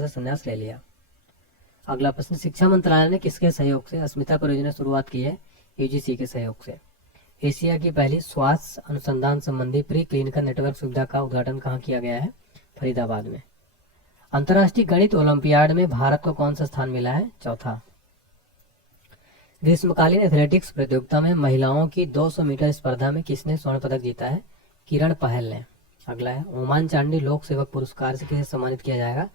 से संन्यास ले लिया। अगला प्रश्न, शिक्षा मंत्रालय ने किसके सहयोग से अस्मिता परियोजना शुरुआत की है? यूजीसी के सहयोग से। एशिया की पहली स्वास्थ्य अनुसंधान संबंधी प्री क्लिनिकल नेटवर्क सुविधा का उद्घाटन कहाँ किया गया है? फरीदाबाद में। अंतर्राष्ट्रीय गणित ओलंपियाड में भारत को कौन सा स्थान मिला है? चौथा। ग्रीष्मकालीन एथलेटिक्स प्रतियोगिता में महिलाओं की 200 मीटर स्पर्धा में किसने स्वर्ण पदक जीता है? किरण पहल ने। अगला है, ओमान चांडी लोक सेवक पुरस्कार से किसे सम्मानित किया जाएगा?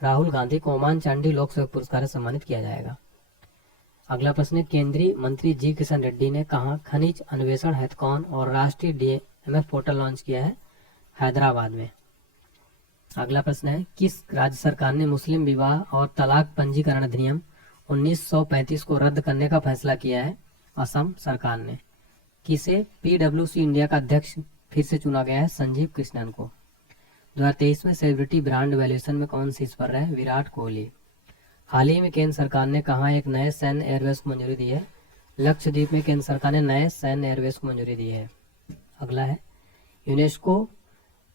राहुल गांधी को ओमान चांडी लोक सेवक पुरस्कार से सम्मानित किया जाएगा। अगला प्रश्न, केंद्रीय मंत्री जी किशन रेड्डी ने कहा खनिज अन्वेषण हैथकॉन और राष्ट्रीय डीएमएफ पोर्टल लॉन्च किया है? हैदराबाद में। अगला प्रश्न है, किस राज्य सरकार ने मुस्लिम विवाह और तलाक पंजीकरण अधिनियम 1935 को रद्द करने का फैसला किया है? असम सरकार ने। किसे पीडब्ल्यूसी इंडिया का अध्यक्ष फिर से चुना गया है? संजीव कृष्णन को। 2023 में सेलिब्रिटी ब्रांड वैल्यूएशन में कौन शीर्ष पर रहे? विराट कोहली। हाल ही में केंद्र सरकार ने कहा एक नए सैन्य एयरवेस को मंजूरी दी है? लक्षद्वीप में केंद्र सरकार ने नए सैन्य एयरवेस को मंजूरी दी है। अगला है, UNESCO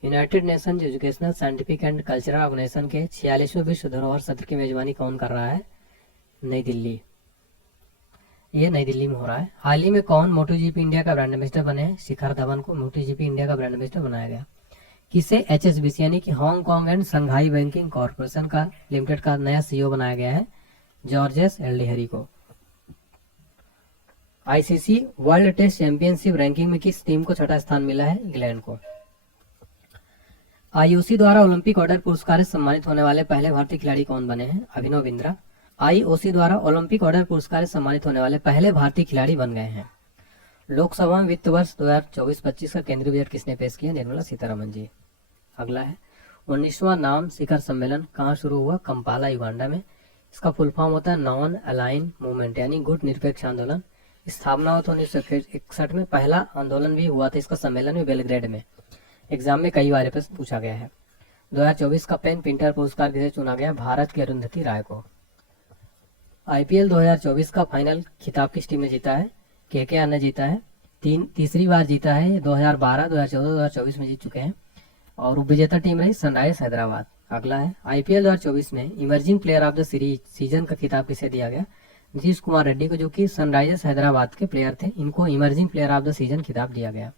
United Nations Educational Scientific and Cultural Organisation के 46वें विश्व धरोहर सत्र की मेजबानी कौन कर रहा है? नई दिल्ली। ये नई दिल्ली में हो रहा है। हाल ही में कौन मोटोजीपी इंडिया का ब्रांड एम्बेसडर बने हैं? शिखर धवन को मोटोजीपी इंडिया का ब्रांड एम्बेसडर बनाया गया। किसे एचएसबीसी यानी कि Hong Kong and Shanghai banking corporation का लिमिटेड का नया सीईओ बनाया गया है? जॉर्जेस एल्डेहरी को। ICC World Test Championship ranking में किस टीम को छठा स्थान मिला है? इंग्लैंड को। आईओसी द्वारा ओलंपिक ऑर्डर पुरस्कार से सम्मानित होने वाले पहले भारतीय खिलाड़ी कौन बने हैं? अभिनव बिंद्रा। आईओसी द्वारा ओलंपिक ऑर्डर पुरस्कार से सम्मानित होने वाले पहले भारतीय खिलाड़ी बन गए हैं। लोकसभा में वित्त वर्ष 2024-25 का केंद्रीय बजट किसने पेश किया? निर्मला सीतारमण जी। अगला है, 19वां नाम शिखर सम्मेलन कहाँ शुरू हुआ? कंपाला युगांडा में। इसका फुल फॉर्म होता है नॉन अलाइन मूवमेंट यानी गुट निरपेक्ष आंदोलन। स्थापना हुआ तो 1961 में। पहला आंदोलन भी हुआ था इसका सम्मेलन भी बेलग्रेड में। एग्जाम में कई बार प्रश्न पूछा गया है। 2024 का पेन पिंटर पुरस्कार किसे चुना गया? भारत की अरुंधति राय को। आईपीएल 2024 का फाइनल खिताब किस टीम ने जीता है? केकेआर ने जीता है। तीसरी बार जीता है। 2012, 2014, 2024 में जीत चुके हैं और उपविजेता टीम रही सनराइजर्स हैदराबाद। अगला है, आईपीएल 2024 में emerging player of the season का खिताब किसे दिया गया? नीतीश कुमार रेड्डी को, जो कि सनराइजर्स हैदराबाद के प्लेयर थे। इनको emerging player of the season खिताब दिया गया।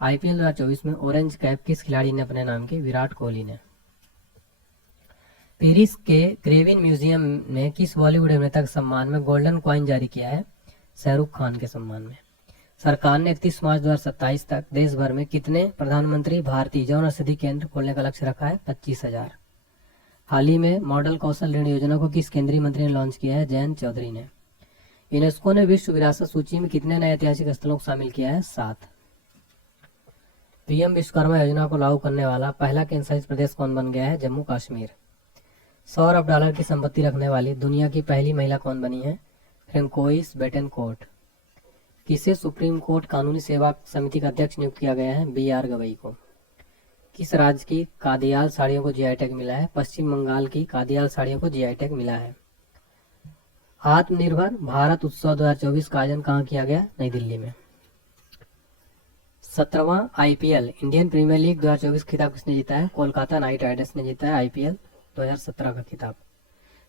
आईपीएल 2024 में ऑरेंज कैप किस खिलाड़ी ने अपने नाम की? विराट कोहली ने। पेरिस के क्रेविन म्यूजियम ने किस बॉलीवुड अभिनेता के सम्मान में गोल्डन कॉइन जारी किया है? शाहरुख खान के सम्मान में। सरकार ने 31 मार्च 2027 तक देश भर में कितने प्रधानमंत्री भारतीय जन औषधि केंद्र खोलने का लक्ष्य रखा है? 25,000। हाल ही में मॉडल कौशल ऋण योजना को किस केंद्रीय मंत्री ने लॉन्च किया है? जयंत चौधरी ने। यूनेस्को ने विश्व विरासत सूची में कितने नए ऐतिहासिक स्थलों को शामिल किया है? 7। पीएम विश्वकर्मा योजना को लागू करने वाला पहला केंद्रशासित प्रदेश कौन बन गया है? जम्मू कश्मीर। $100 अरब की संपत्ति रखने वाली दुनिया की पहली महिला कौन बनी है? François Betancourt. किसे सुप्रीम कोर्ट कानूनी सेवा समिति का अध्यक्ष नियुक्त किया गया है? BR गवई को। किस राज्य की कादियाल साड़ियों को जीआई टैग मिला है? पश्चिम बंगाल की कादियाल साड़ियों को जीआई टैग मिला है। आत्मनिर्भर भारत उत्सव 2024 का आयोजन कहाँ किया गया? नई दिल्ली में। 17वां आईपीएल इंडियन प्रीमियर लीग 2024 खिताब किसने जीता है? कोलकाता नाइट राइडर्स ने जीता है आईपीएल 2017 का खिताब।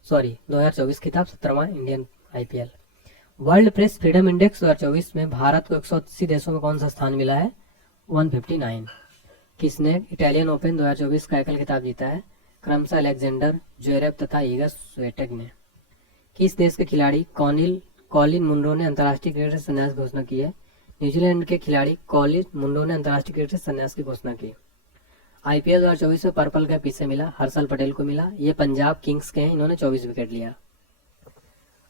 2024 खिताब 17वां Indian IPL. World press freedom index 2024 में भारत को 180 देशों में कौन सा स्थान मिला है? 159। किसने इटालियन ओपन 2024 का एकल खिताब जीता है? क्रमशः अलेक्जेंडर ज्वेरेव तथा ईगा स्विएटेक ने। किस देश के खिलाड़ी कॉलिन मुनरो ने अंतर्राष्ट्रीय क्रिकेट से संन्यास की घोषणा की है? न्यूजीलैंड के खिलाड़ी कॉलिन मुनरो ने अंतर्राष्ट्रीय क्रिकेट से संन्यास की घोषणा की। आईपीएल 2024 में पर्पल कैप किसे मिला? हर्षल पटेल को मिला। ये पंजाब किंग्स के हैं, इन्होंने 24 विकेट लिया।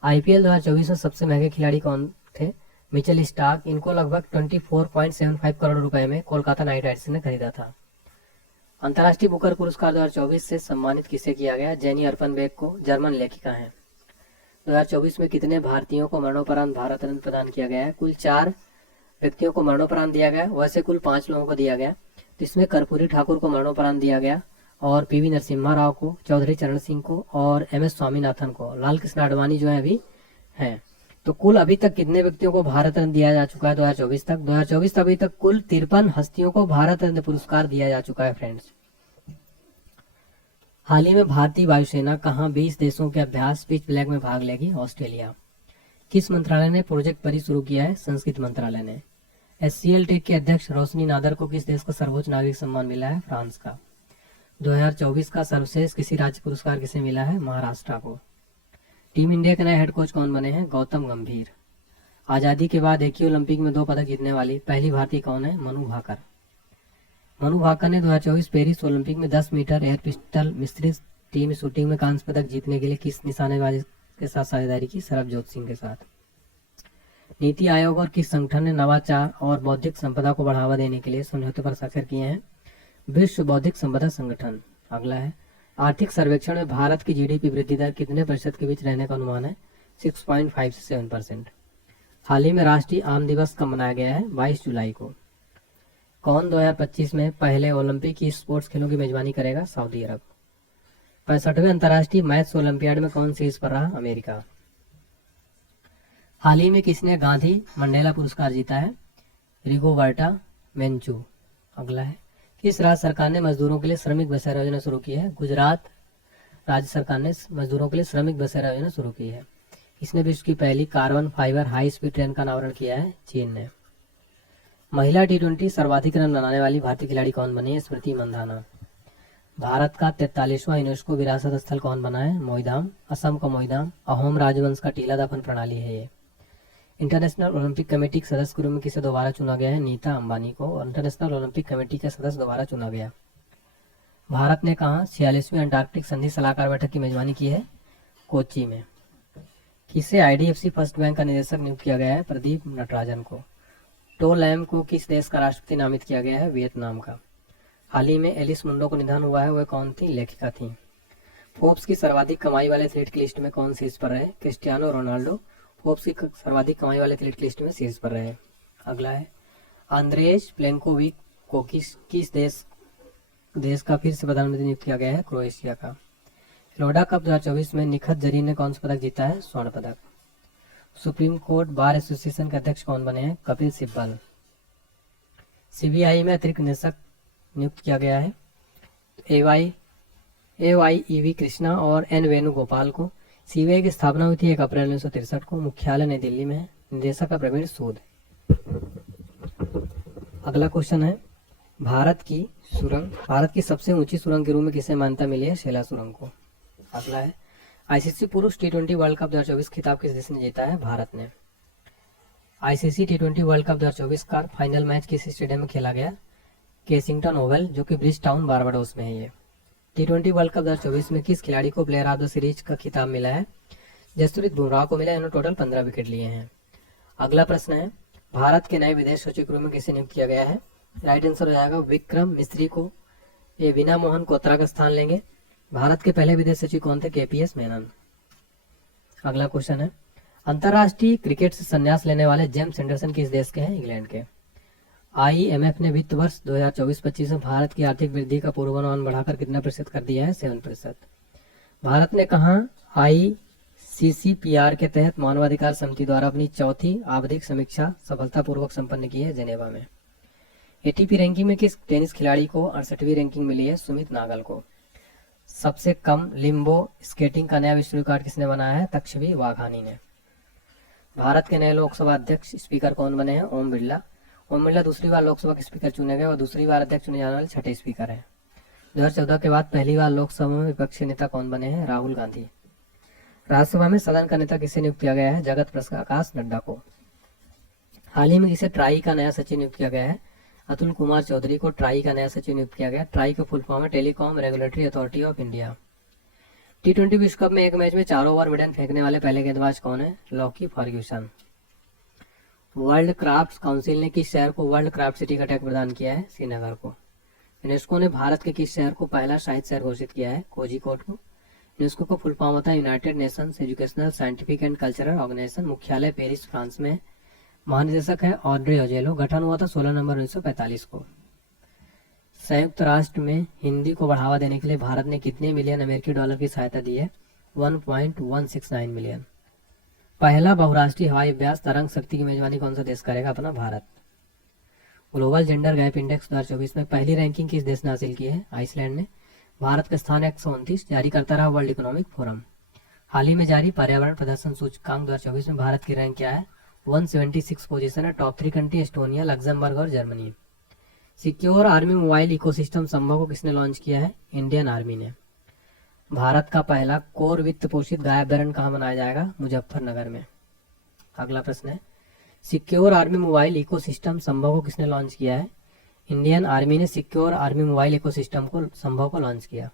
आईपीएल 2024 में सबसे महंगे खिलाड़ी कौन थे? Mitchell Starc. इनको लगभग 24.75 करोड़ रुपए में कोलकाता नाइट राइडर्स ने खरीदा था। अंतर्राष्ट्रीय बुकर पुरस्कार 2024 से सम्मानित किसे किया गया? जेनी अर्पनबेक को, जर्मन लेखिका हैं। 2024 में कितने भारतीयों को मरणोपरांत भारत रत्न प्रदान किया गया है? कुल 4 व्यक्तियों को मरणोपरांत दिया गया। वैसे कुल 5 लोगों को दिया गया, तो इसमें कर्पूरी ठाकुर को मरणोपरांत दिया गया और पीवी नरसिम्हा राव को, चौधरी चरण सिंह को और MS स्वामीनाथन को। लाल कृष्ण आडवाणी जो है अभी हैं। तो कुल अभी तक कितने व्यक्तियों को भारत रत्न दिया जा चुका है? 2024 तक अभी तक कुल 53 हस्तियों को भारत रत्न पुरस्कार दिया जा चुका है फ्रेंड्स। हाल ही में भारतीय वायुसेना कहाँ 20 देशों के अभ्यास पिच ब्लैक में भाग लेगी? ऑस्ट्रेलिया। किस मंत्रालय ने प्रोजेक्ट परी शुरू किया है? संस्कृति मंत्रालय ने। एचसीएल टेक के अध्यक्ष रोशनी नादर को किस देश का सर्वोच्च नागरिक सम्मान मिला है? फ्रांस का। 2024 का सर्वश्रेष्ठ किसी राज्य पुरस्कार किसे मिला है? महाराष्ट्र को। टीम इंडिया के नए हेड कोच कौन बने हैं? गौतम गंभीर। आजादी के बाद एक ही ओलंपिक में 2 पदक जीतने वाली पहली भारतीय कौन है? मनु भाकर। मनु भाकर ने 2024 पेरिस ओलंपिक में 10 मीटर एयर पिस्टल मिश्रित टीम शूटिंग में कांस्य पदक जीतने के लिए किस निशानेबाज के साथ साझेदारी की? सरबजोत सिंह के साथ। नीति आयोग और किस संगठन ने नवाचार और बौद्धिक संपदा को बढ़ावा देने के लिए समझौते पर हस्ताक्षर किए हैं? विश्व बौद्धिक संपदा संगठन। अगला है, आर्थिक सर्वेक्षण में भारत की जीडीपी वृद्धि दर कितने प्रतिशत के बीच रहने का अनुमान है? 6.5 से 7%। हाल ही में राष्ट्रीय आम दिवस कब मनाया गया है? 22 जुलाई को। कौन 2025 में पहले ओलंपिक की स्पोर्ट्स खेलों की मेजबानी करेगा? सऊदी अरब। 65वें अंतर्राष्ट्रीय मैथ्स ओलंपियाड में कौन शीर्ष पर रहा? अमेरिका। हाल ही में किसने गांधी मंडेला पुरस्कार जीता है? रिगोबर्टा मेंचू। अगला है, किस राज्य सरकार ने मजदूरों के लिए श्रमिक बस सेवा योजना शुरू की है? गुजरात राज्य सरकार ने मजदूरों के लिए श्रमिक बस सेवा योजना शुरू की है। इसने विश्व की पहली carbon fibre high speed train का अनावरण किया है? चीन ने। महिला T20 सर्वाधिक रन बनाने वाली भारतीय खिलाड़ी कौन बनी है? स्मृति मंधाना। भारत का 43वां यूनेस्को विरासत स्थल कौन बना है? मोईधाम। असम का मोईधाम अहोम राजवंश का टीला दफन प्रणाली है ये। इंटरनेशनल ओलंपिक कमेटी के सदस्य के रूप में किसे दोबारा चुना गया है? नीता अंबानी को इंटरनेशनल ओलंपिक कमेटी का सदस्य दोबारा चुना गया। भारत ने कहा 46वीं अंटार्कटिक संधि सलाहकार बैठक की मेजबानी की है? कोच्चि में। किसे IDFC फर्स्ट बैंक का निदेशक नियुक्त किया गया है? प्रदीप नटराजन को। टो लैम को किस देश का राष्ट्रपति नामित किया गया है? वियतनाम का। हाल ही में एलिस मुंडो को निधन हुआ है, वह कौन थी? लेखिका थी। फोर्ब्स की सर्वाधिक कमाई वाले एथलीट की लिस्ट में कौन शीर्ष पर रहे? क्रिस्टियानो रोनाल्डो फोर्ब्स की सर्वाधिक कमाई वाले एथलीट की लिस्ट में शीर्ष पर रहे। अगला है, आंद्रेज प्लेंकोविक को किस देश का फिर से प्रधानमंत्री नियुक्त किया गया है? क्रोएशिया का। लोडा कप 2024 में निखत जरीन ने कौन सा पदक जीता है? स्वर्ण पदक। सुप्रीम कोर्ट बार एसोसिएशन के अध्यक्ष कौन बने हैं? कपिल सिब्बल। CBI में अतिरिक्त निदेशक नियुक्त किया गया है? AYEV कृष्णा और N वेणुगोपाल को। CBI की स्थापना हुई थी 1 अप्रैल 1963 को। मुख्यालय नई दिल्ली में है। निदेशक है प्रवीण सूद। अगला क्वेश्चन है, भारत की सबसे ऊंची सुरंग के रूप में किसे मान्यता मिली है? शेला सुरंग को। अगला है, ICC पुरुष T20 वर्ल्ड कप 2024 खिताब किस देश ने जीता है? भारत ने। ICC T20 वर्ल्ड कप 2024 का फाइनल मैच किस स्टेडियम में खेला गया? केसिंगटन ओवल, जो कि ब्रिज टाउन बारबाडोस में है ये। T20 वर्ल्ड कप 2024 में किस खिलाड़ी को प्लेयर ऑफ द सीरीज का खिताब मिला है? जसप्रीत बुमराह को मिला है, इन्होंने टोटल 15 विकेट लिए हैं। अगला प्रश्न है, भारत के नए विदेश सचिव के रूप में किसे नियुक्त किया गया है? राइट आंसर हो जाएगा विक्रम मिस्त्री को। ये वीना मोहन कोत्रा का स्थान लेंगे। भारत के पहले विदेश सचिव कौन थे? KPS मेनन। अगला क्वेश्चन है, अंतरराष्ट्रीय क्रिकेट से संन्यास लेने वाले जेम्स एंडरसन किस देश के हैं? इंग्लैंड के। IMF ने वित्त वर्ष 2024-25 में भारत की आर्थिक वृद्धि का पूर्वानुमान बढ़ाकर कितना प्रतिशत कर दिया है? 7%। भारत ने कहा ICCPR के तहत मानवाधिकार समिति द्वारा अपनी चौथी आवधिक समीक्षा सफलतापूर्वक संपन्न की है? जेनेवा में। ATP रैंकिंग में किस टेनिस खिलाड़ी को 68वीं रैंकिंग मिली है? सुमित नागल को। सबसे कम लिम्बो स्केटिंग का नया विश्व रिकॉर्ड किसने बनाया है? तक्षवी वाघानी ने। भारत के नए लोकसभा अध्यक्ष स्पीकर कौन बने हैं? ओम बिरला। ओम बिरला दूसरी बार लोकसभा के स्पीकर चुने गए और दूसरी बार अध्यक्ष चुने जाने वाले 6ठे स्पीकर हैं। 2014 के बाद पहली बार लोकसभा में विपक्षी नेता कौन बने हैं? राहुल गांधी। राज्यसभा में सदन का नेता किसे नियुक्त किया गया है? जगत प्रकाश नड्डा को। हाल ही में किसे ट्राई का नया सचिव नियुक्त किया गया है? अतुल कुमार चौधरी को ट्राई का नया सचिव नियुक्त किया गया। ट्राई का फुल फॉर्म है telecom regulatory authority of India. T20 विश्व कप में एक मैच में 4 ओवर मिडन फेंकने वाले पहले गेंदबाज कौन है? Lockie Ferguson. World Craft Council ने किस शहर को वर्ल्ड क्राफ्ट सिटी का टैग प्रदान किया है? श्रीनगर को। यूनेस्को ने भारत के किस शहर को पहला साहित्य शहर घोषित किया है? कोझिकोड को। यूनेस्को का फुल फॉर्म होता है United Nations Educational Scientific and Cultural Organisation. मुख्यालय पेरिस फ्रांस में। महानिदेशक है ऑड्रे ओजेलो। गठन हुआ था 16 नवंबर 1945 को। संयुक्त राष्ट्र में हिंदी को बढ़ावा देने के लिए भारत ने कितने मिलियन अमेरिकी डॉलर की सहायता दी है? 1.169 मिलियन। पहला बहुराष्ट्रीय हवाई अभ्यास तरंग शक्ति की मेजबानी कौन सा देश करेगा? अपना Bharat. Global gender gap index 2024 में पहली रैंकिंग किस देश ने हासिल की है? आइसलैंड ने। भारत का स्थान 129 जारी करता रहा वर्ल्ड इकोनॉमिक फोरम। हाल ही में जारी पर्यावरण प्रदर्शन सूचकांक 2024 में भारत की रैंक क्या है? 176 पोजीशन है। टॉप 3 कंट्री एस्टोनिया, लग्जमबर्ग और Germany. Secure army mobile ecosystem संभव को किसने लॉन्च किया है? इंडियन आर्मी ने। भारत का पहला कोर वित्त पोषित गाय अभ्यारण्य कहाँ बनाया जाएगा? मुजफ्फरनगर में। अगला प्रश्न है, सिक्योर आर्मी मोबाइल इकोसिस्टम संभव को किसने लॉन्च किया है? इंडियन आर्मी ने सिक्योर आर्मी मोबाइल इकोसिस्टम को संभव को लॉन्च किया।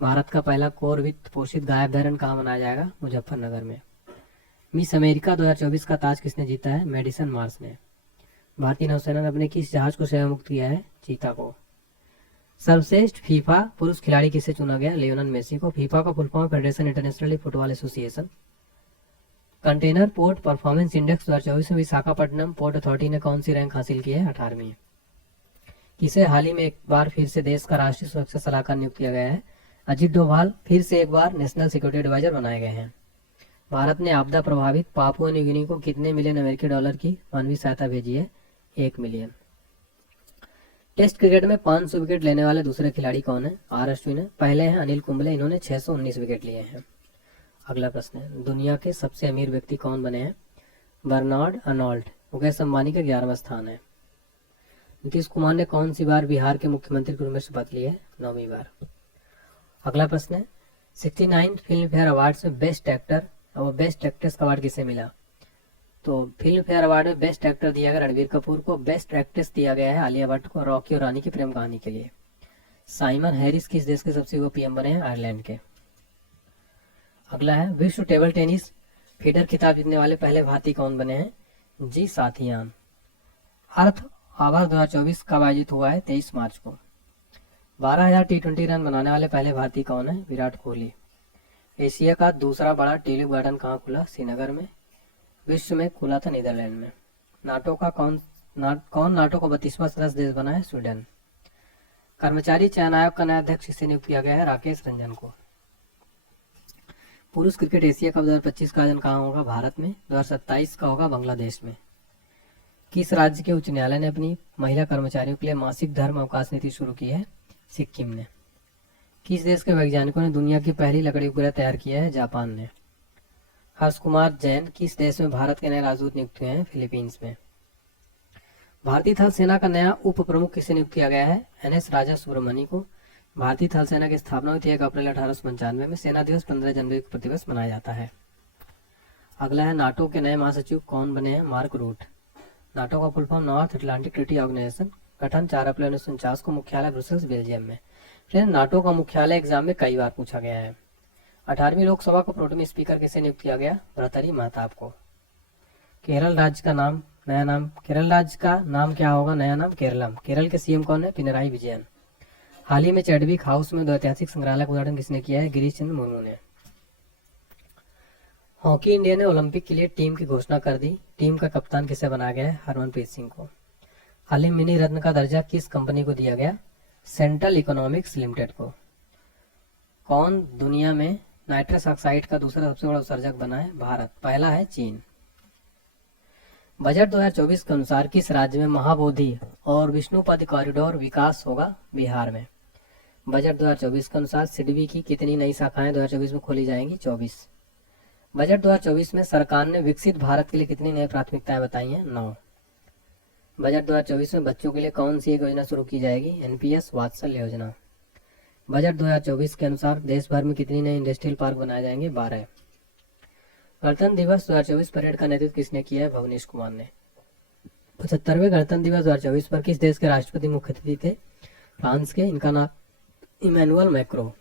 भारत का पहला कोर वित्त पोषित गाय अभ्यारण्य कहाँ बनाया जाएगा? मुजफ्फरनगर में। मिस अमेरिका 2024 का ताज किसने जीता है? मेडिसन मार्स ने। भारतीय नौसेना ने अपने किस जहाज को सेवा मुक्त किया है? चीता को। सर्वश्रेष्ठ फीफा पुरुष खिलाड़ी किसे चुना गया? लियोनेल मेसी को। फीफा का full form federation international football association. Container port performance index 2024 में विशाखापट्टनम पोर्ट अथॉरिटी ने कौन सी रैंक हासिल की है? 18वीं। किसे हाल ही में एक बार फिर से देश का राष्ट्रीय सुरक्षा सलाहकार नियुक्त किया गया है? अजित डोभाल फिर से एक बार नेशनल सिक्योरिटी एडवाइजर बनाए गए हैं। भारत ने आपदा प्रभावित पापुआ न्यू गिनी को कितने मिलियन अमेरिकी डॉलर की मानवीय सहायता भेजी है? 1 मिलियन। टेस्ट क्रिकेट में 500 विकेट लेने वाले दूसरे खिलाड़ी कौन है? आर अश्विन है। पहले हैं अनिल कुंबले, इन्होंने 619 विकेट लिए हैं। अगला प्रश्न है, दुनिया के सबसे अमीर व्यक्ति कौन बने हैं? Bernard Arnold. मुकेश अंबानी का 11वां स्थान है। नीतीश कुमार ने कौन सी बार बिहार के मुख्यमंत्री के रूप में शपथ ली है? 9वीं बार। अगला प्रश्न है, 69 फिल्म फेयर अवार्ड में बेस्ट एक्टर और बेस्ट एक्ट्रेस का अवार्ड किसे मिला? तो फिल्म फेयर अवार्ड में बेस्ट एक्टर दिया गया रणबीर कपूर को। बेस्ट एक्ट्रेस दिया गया है आलिया भट्ट को, रॉकी और रानी की प्रेम कहानी के लिए। साइमन हैरिस किस देश के सबसे युवा पीएम बने हैं? आयरलैंड के। अगला है, विश्व टेबल टेनिस फीडर खिताब जीतने वाले पहले भारतीय कौन बने हैं? जी साथियान। अर्थ आवर 2024 कब आयोजित हुआ है? 23 मार्च को। 12,000 T20 रन बनाने वाले पहले भारतीय कौन है? विराट कोहली। एशिया का दूसरा बड़ा ट्यूलिप गार्डन कहाँ खुला? श्रीनगर में। विश्व में खुला था नीदरलैंड में। नाटो का कौन नाटो का 32वां सदस्य देश बना है? स्वीडन। कर्मचारी चयन आयोग का नया अध्यक्ष किसे नियुक्त किया गया है? राकेश रंजन को। पुरुष क्रिकेट एशिया कप 2025 का आयोजन कहाँ होगा? भारत में। 2027 का होगा बांग्लादेश में। किस राज्य के उच्च न्यायालय ने अपनी महिला कर्मचारियों के लिए मासिक धर्म अवकाश नीति शुरू की है? सिक्किम ने। किस देश के वैज्ञानिकों ने दुनिया की पहली लकड़ी उपग्रह तैयार किया है? जापान ने। हर्ष कुमार जैन किस देश में भारत के नए राजदूत नियुक्त हुए हैं? फिलीपींस में। भारतीय थल सेना का नया उप प्रमुख किसे नियुक्त किया गया है? NS राजा सुब्रमण्य को। भारतीय थल सेना की स्थापना हुई थी 1 अप्रैल 1895 में। सेना दिवस 15 जनवरी को प्रतिवर्ष मनाया जाता है। अगला है, नाटो के नए महासचिव कौन बने हैं? Mark Rutte. नाटो का full form North Atlantic Treaty Organisation. गठन 4 अप्रैल 1949 को। मुख्यालय ब्रुसेल्स, बेल्जियम में। फ्रेंड, नाटो का मुख्यालय एग्जाम में कई बार पूछा गया है। 18वीं लोकसभा को प्रोटेम स्पीकर किसे नियुक्त किया गया? भर्तृहरि महताब को। केरल राज्य का नाम क्या होगा? नया नाम केरलम। केरल के सीएम कौन है? पिनराई विजयन। हाल ही में चैडविक हाउस में 2 ऐतिहासिक संग्रहालय का उद्घाटन किसने किया है? गिरीश चंद्र मुर्मू ने। हॉकी इंडिया ने ओलंपिक के लिए टीम की घोषणा कर दी। टीम का कप्तान किसे बनाया गया है? हरमनप्रीत सिंह को। हाल ही मिनी रत्न का दर्जा किस कंपनी को दिया गया? सेंट्रल इकोनॉमिक्स लिमिटेड को। कौन दुनिया में नाइट्रस ऑक्साइड का दूसरा सबसे बड़ा उत्सर्जक बना है? भारत। पहला है चीन। बजट 2024 के अनुसार किस राज्य में महाबोधि और विष्णुपद कॉरिडोर विकास होगा? बिहार में। बजट 2024 के अनुसार सिडबी की कितनी नई शाखाएं 2024 में खोली जाएंगी? 24। बजट 2024 में सरकार ने विकसित भारत के लिए कितनी नई प्राथमिकताएं बताई हैं? 9। बजट 2024 में बच्चों के लिए कौन सी एक योजना शुरू की जाएगी? NPS वात्सल्य योजना। बजट 2024 के अनुसार देश भर में कितनी नए इंडस्ट्रियल पार्क बनाए जाएंगे? 12। गणतंत्र दिवस 2024 परेड का नेतृत्व किसने किया है? भुवनेश कुमार ने। 75वें गणतंत्र दिवस 2024 पर किस देश के राष्ट्रपति मुख्य अतिथि थे? फ्रांस के। इनका नाम इमैनुअल मैक्रो।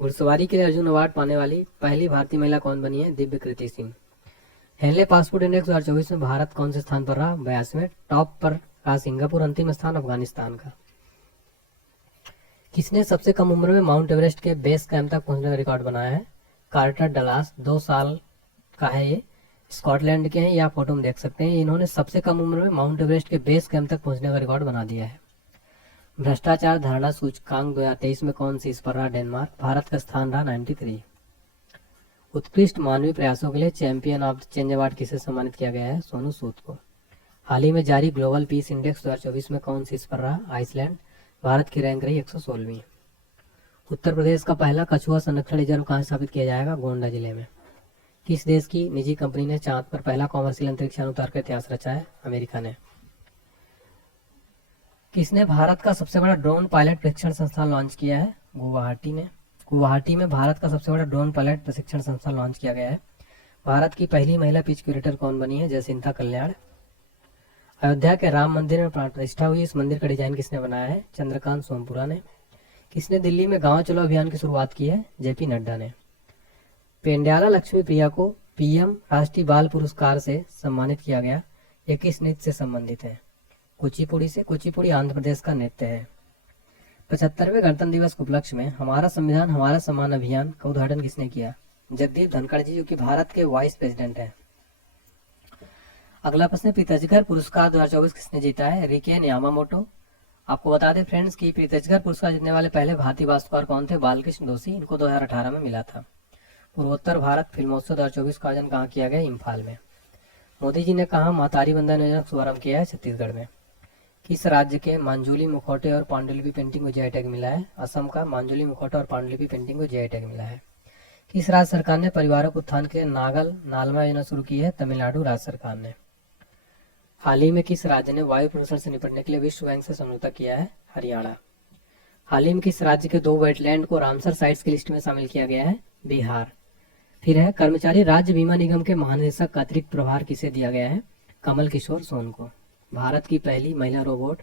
घुड़सवारी के लिए अर्जुन अवार्ड पाने वाली पहली भारतीय महिला कौन बनी है? दिव्य कृति सिंह। हेनले पासपोर्ट इंडेक्स 2024 में भारत कौन से स्थान पर रहा? 82वें। टॉप पर रहा सिंगापुर, अंतिम स्थान अफगानिस्तान का। किसने सबसे कम उम्र में माउंट एवरेस्ट के बेस कैंप तक पहुंचने का रिकॉर्ड बनाया है? Quarter Dallas. 2 साल का है ये। स्कॉटलैंड के हैं, या फोटो में देख सकते हैं। इन्होंने सबसे कम उम्र में माउंट एवरेस्ट के बेस कैंप तक पहुंचने का रिकॉर्ड बना दिया है। भ्रष्टाचार धारणा सूचकांक 2023 में कौन सी इस पर रहा? डेनमार्क। भारत का स्थान रहा 93। उत्कृष्ट मानवीय प्रयासों के लिए champion of the change award किसे सम्मानित किया गया है? सोनू सूद को। हाल ही में जारी ग्लोबल पीस इंडेक्स 2024 में कौन सी इस पर रहा? आइसलैंड। भारत की रैंक रही 116वीं। उत्तर प्रदेश का पहला कछुआ संरक्षण रिजर्व कहाँ स्थापित किया जाएगा? गोंडा जिले में। किस देश की निजी कंपनी ने चांद पर पहला कॉमर्शियल अंतरिक्ष यान उतार कर इतिहास रचा है? अमेरिका ने। किसने भारत का सबसे बड़ा ड्रोन पायलट प्रशिक्षण संस्थान लॉन्च किया है? गुवाहाटी ने। गुवाहाटी में भारत का सबसे बड़ा ड्रोन पायलट प्रशिक्षण संस्थान लॉन्च किया गया है। भारत की पहली महिला पिच क्यूरेटर कौन बनी है? जयसिंथा कल्याण। अयोध्या के राम मंदिर में प्राण प्रतिष्ठा हुई, इस मंदिर का डिजाइन किसने बनाया है? चंद्रकांत सोमपुरा ने। किसने दिल्ली में गांव चलो अभियान की शुरुआत की है? जेपी नड्डा ने। पेंड्याला लक्ष्मी प्रिया को पीएम राष्ट्रीय बाल पुरस्कार से सम्मानित किया गया, ये किस नृत्य से संबंधित है? कुचिपुड़ी से। कुचिपुड़ी आंध्र प्रदेश का नृत्य है। 75वें गणतंत्र दिवस के उपलक्ष्य में हमारा संविधान हमारा सम्मान अभियान का उद्घाटन किसने किया? जगदीप धनखड़ जी, जो कि भारत के वाइस प्रेसिडेंट हैं। अगला प्रश्न, प्रीतिजकर पुरस्कार 2024 किसने जीता है? RIKEN Yamamoto. आपको बता दें फ्रेंड्स कि प्रीतिजकर पुरस्कार जीतने वाले पहले भारतीय वास्तुकार कौन थे? बालकृष्ण दोषी, इनको 2018 में मिला था। पूर्वोत्तर भारत फिल्मोत्सव 2024 का आयोजन कहाँ किया गया? इम्फाल में। मोदी जी ने कहा महतारी बंधन योजना का शुभारंभ किया है? छत्तीसगढ़ में। किस राज्य के मांजुली मुखौटे और पांडुलिपि पेंटिंग को जीआई टैग मिला है? असम का मांजुली मुखौटा और पांडुलिपि पेंटिंग को जीआई टैग मिला है। किस राज्य सरकार ने परिवारों के उत्थान के लिए नागल नालमा योजना शुरू की है? तमिलनाडु राज्य सरकार ने। हाल ही में किस राज्य ने वायु प्रदूषण से निपटने के लिए विश्व बैंक से समझौता किया है? हरियाणा। हाल ही में किस राज्य के 2 वेटलैंड को रामसर साइट्स की लिस्ट में शामिल किया गया है? बिहार। फिर है, कर्मचारी राज्य बीमा निगम के महानिदेशक का अतिरिक्त प्रभार किसे दिया गया है? कमल किशोर सोन को। भारत की पहली महिला रोबोट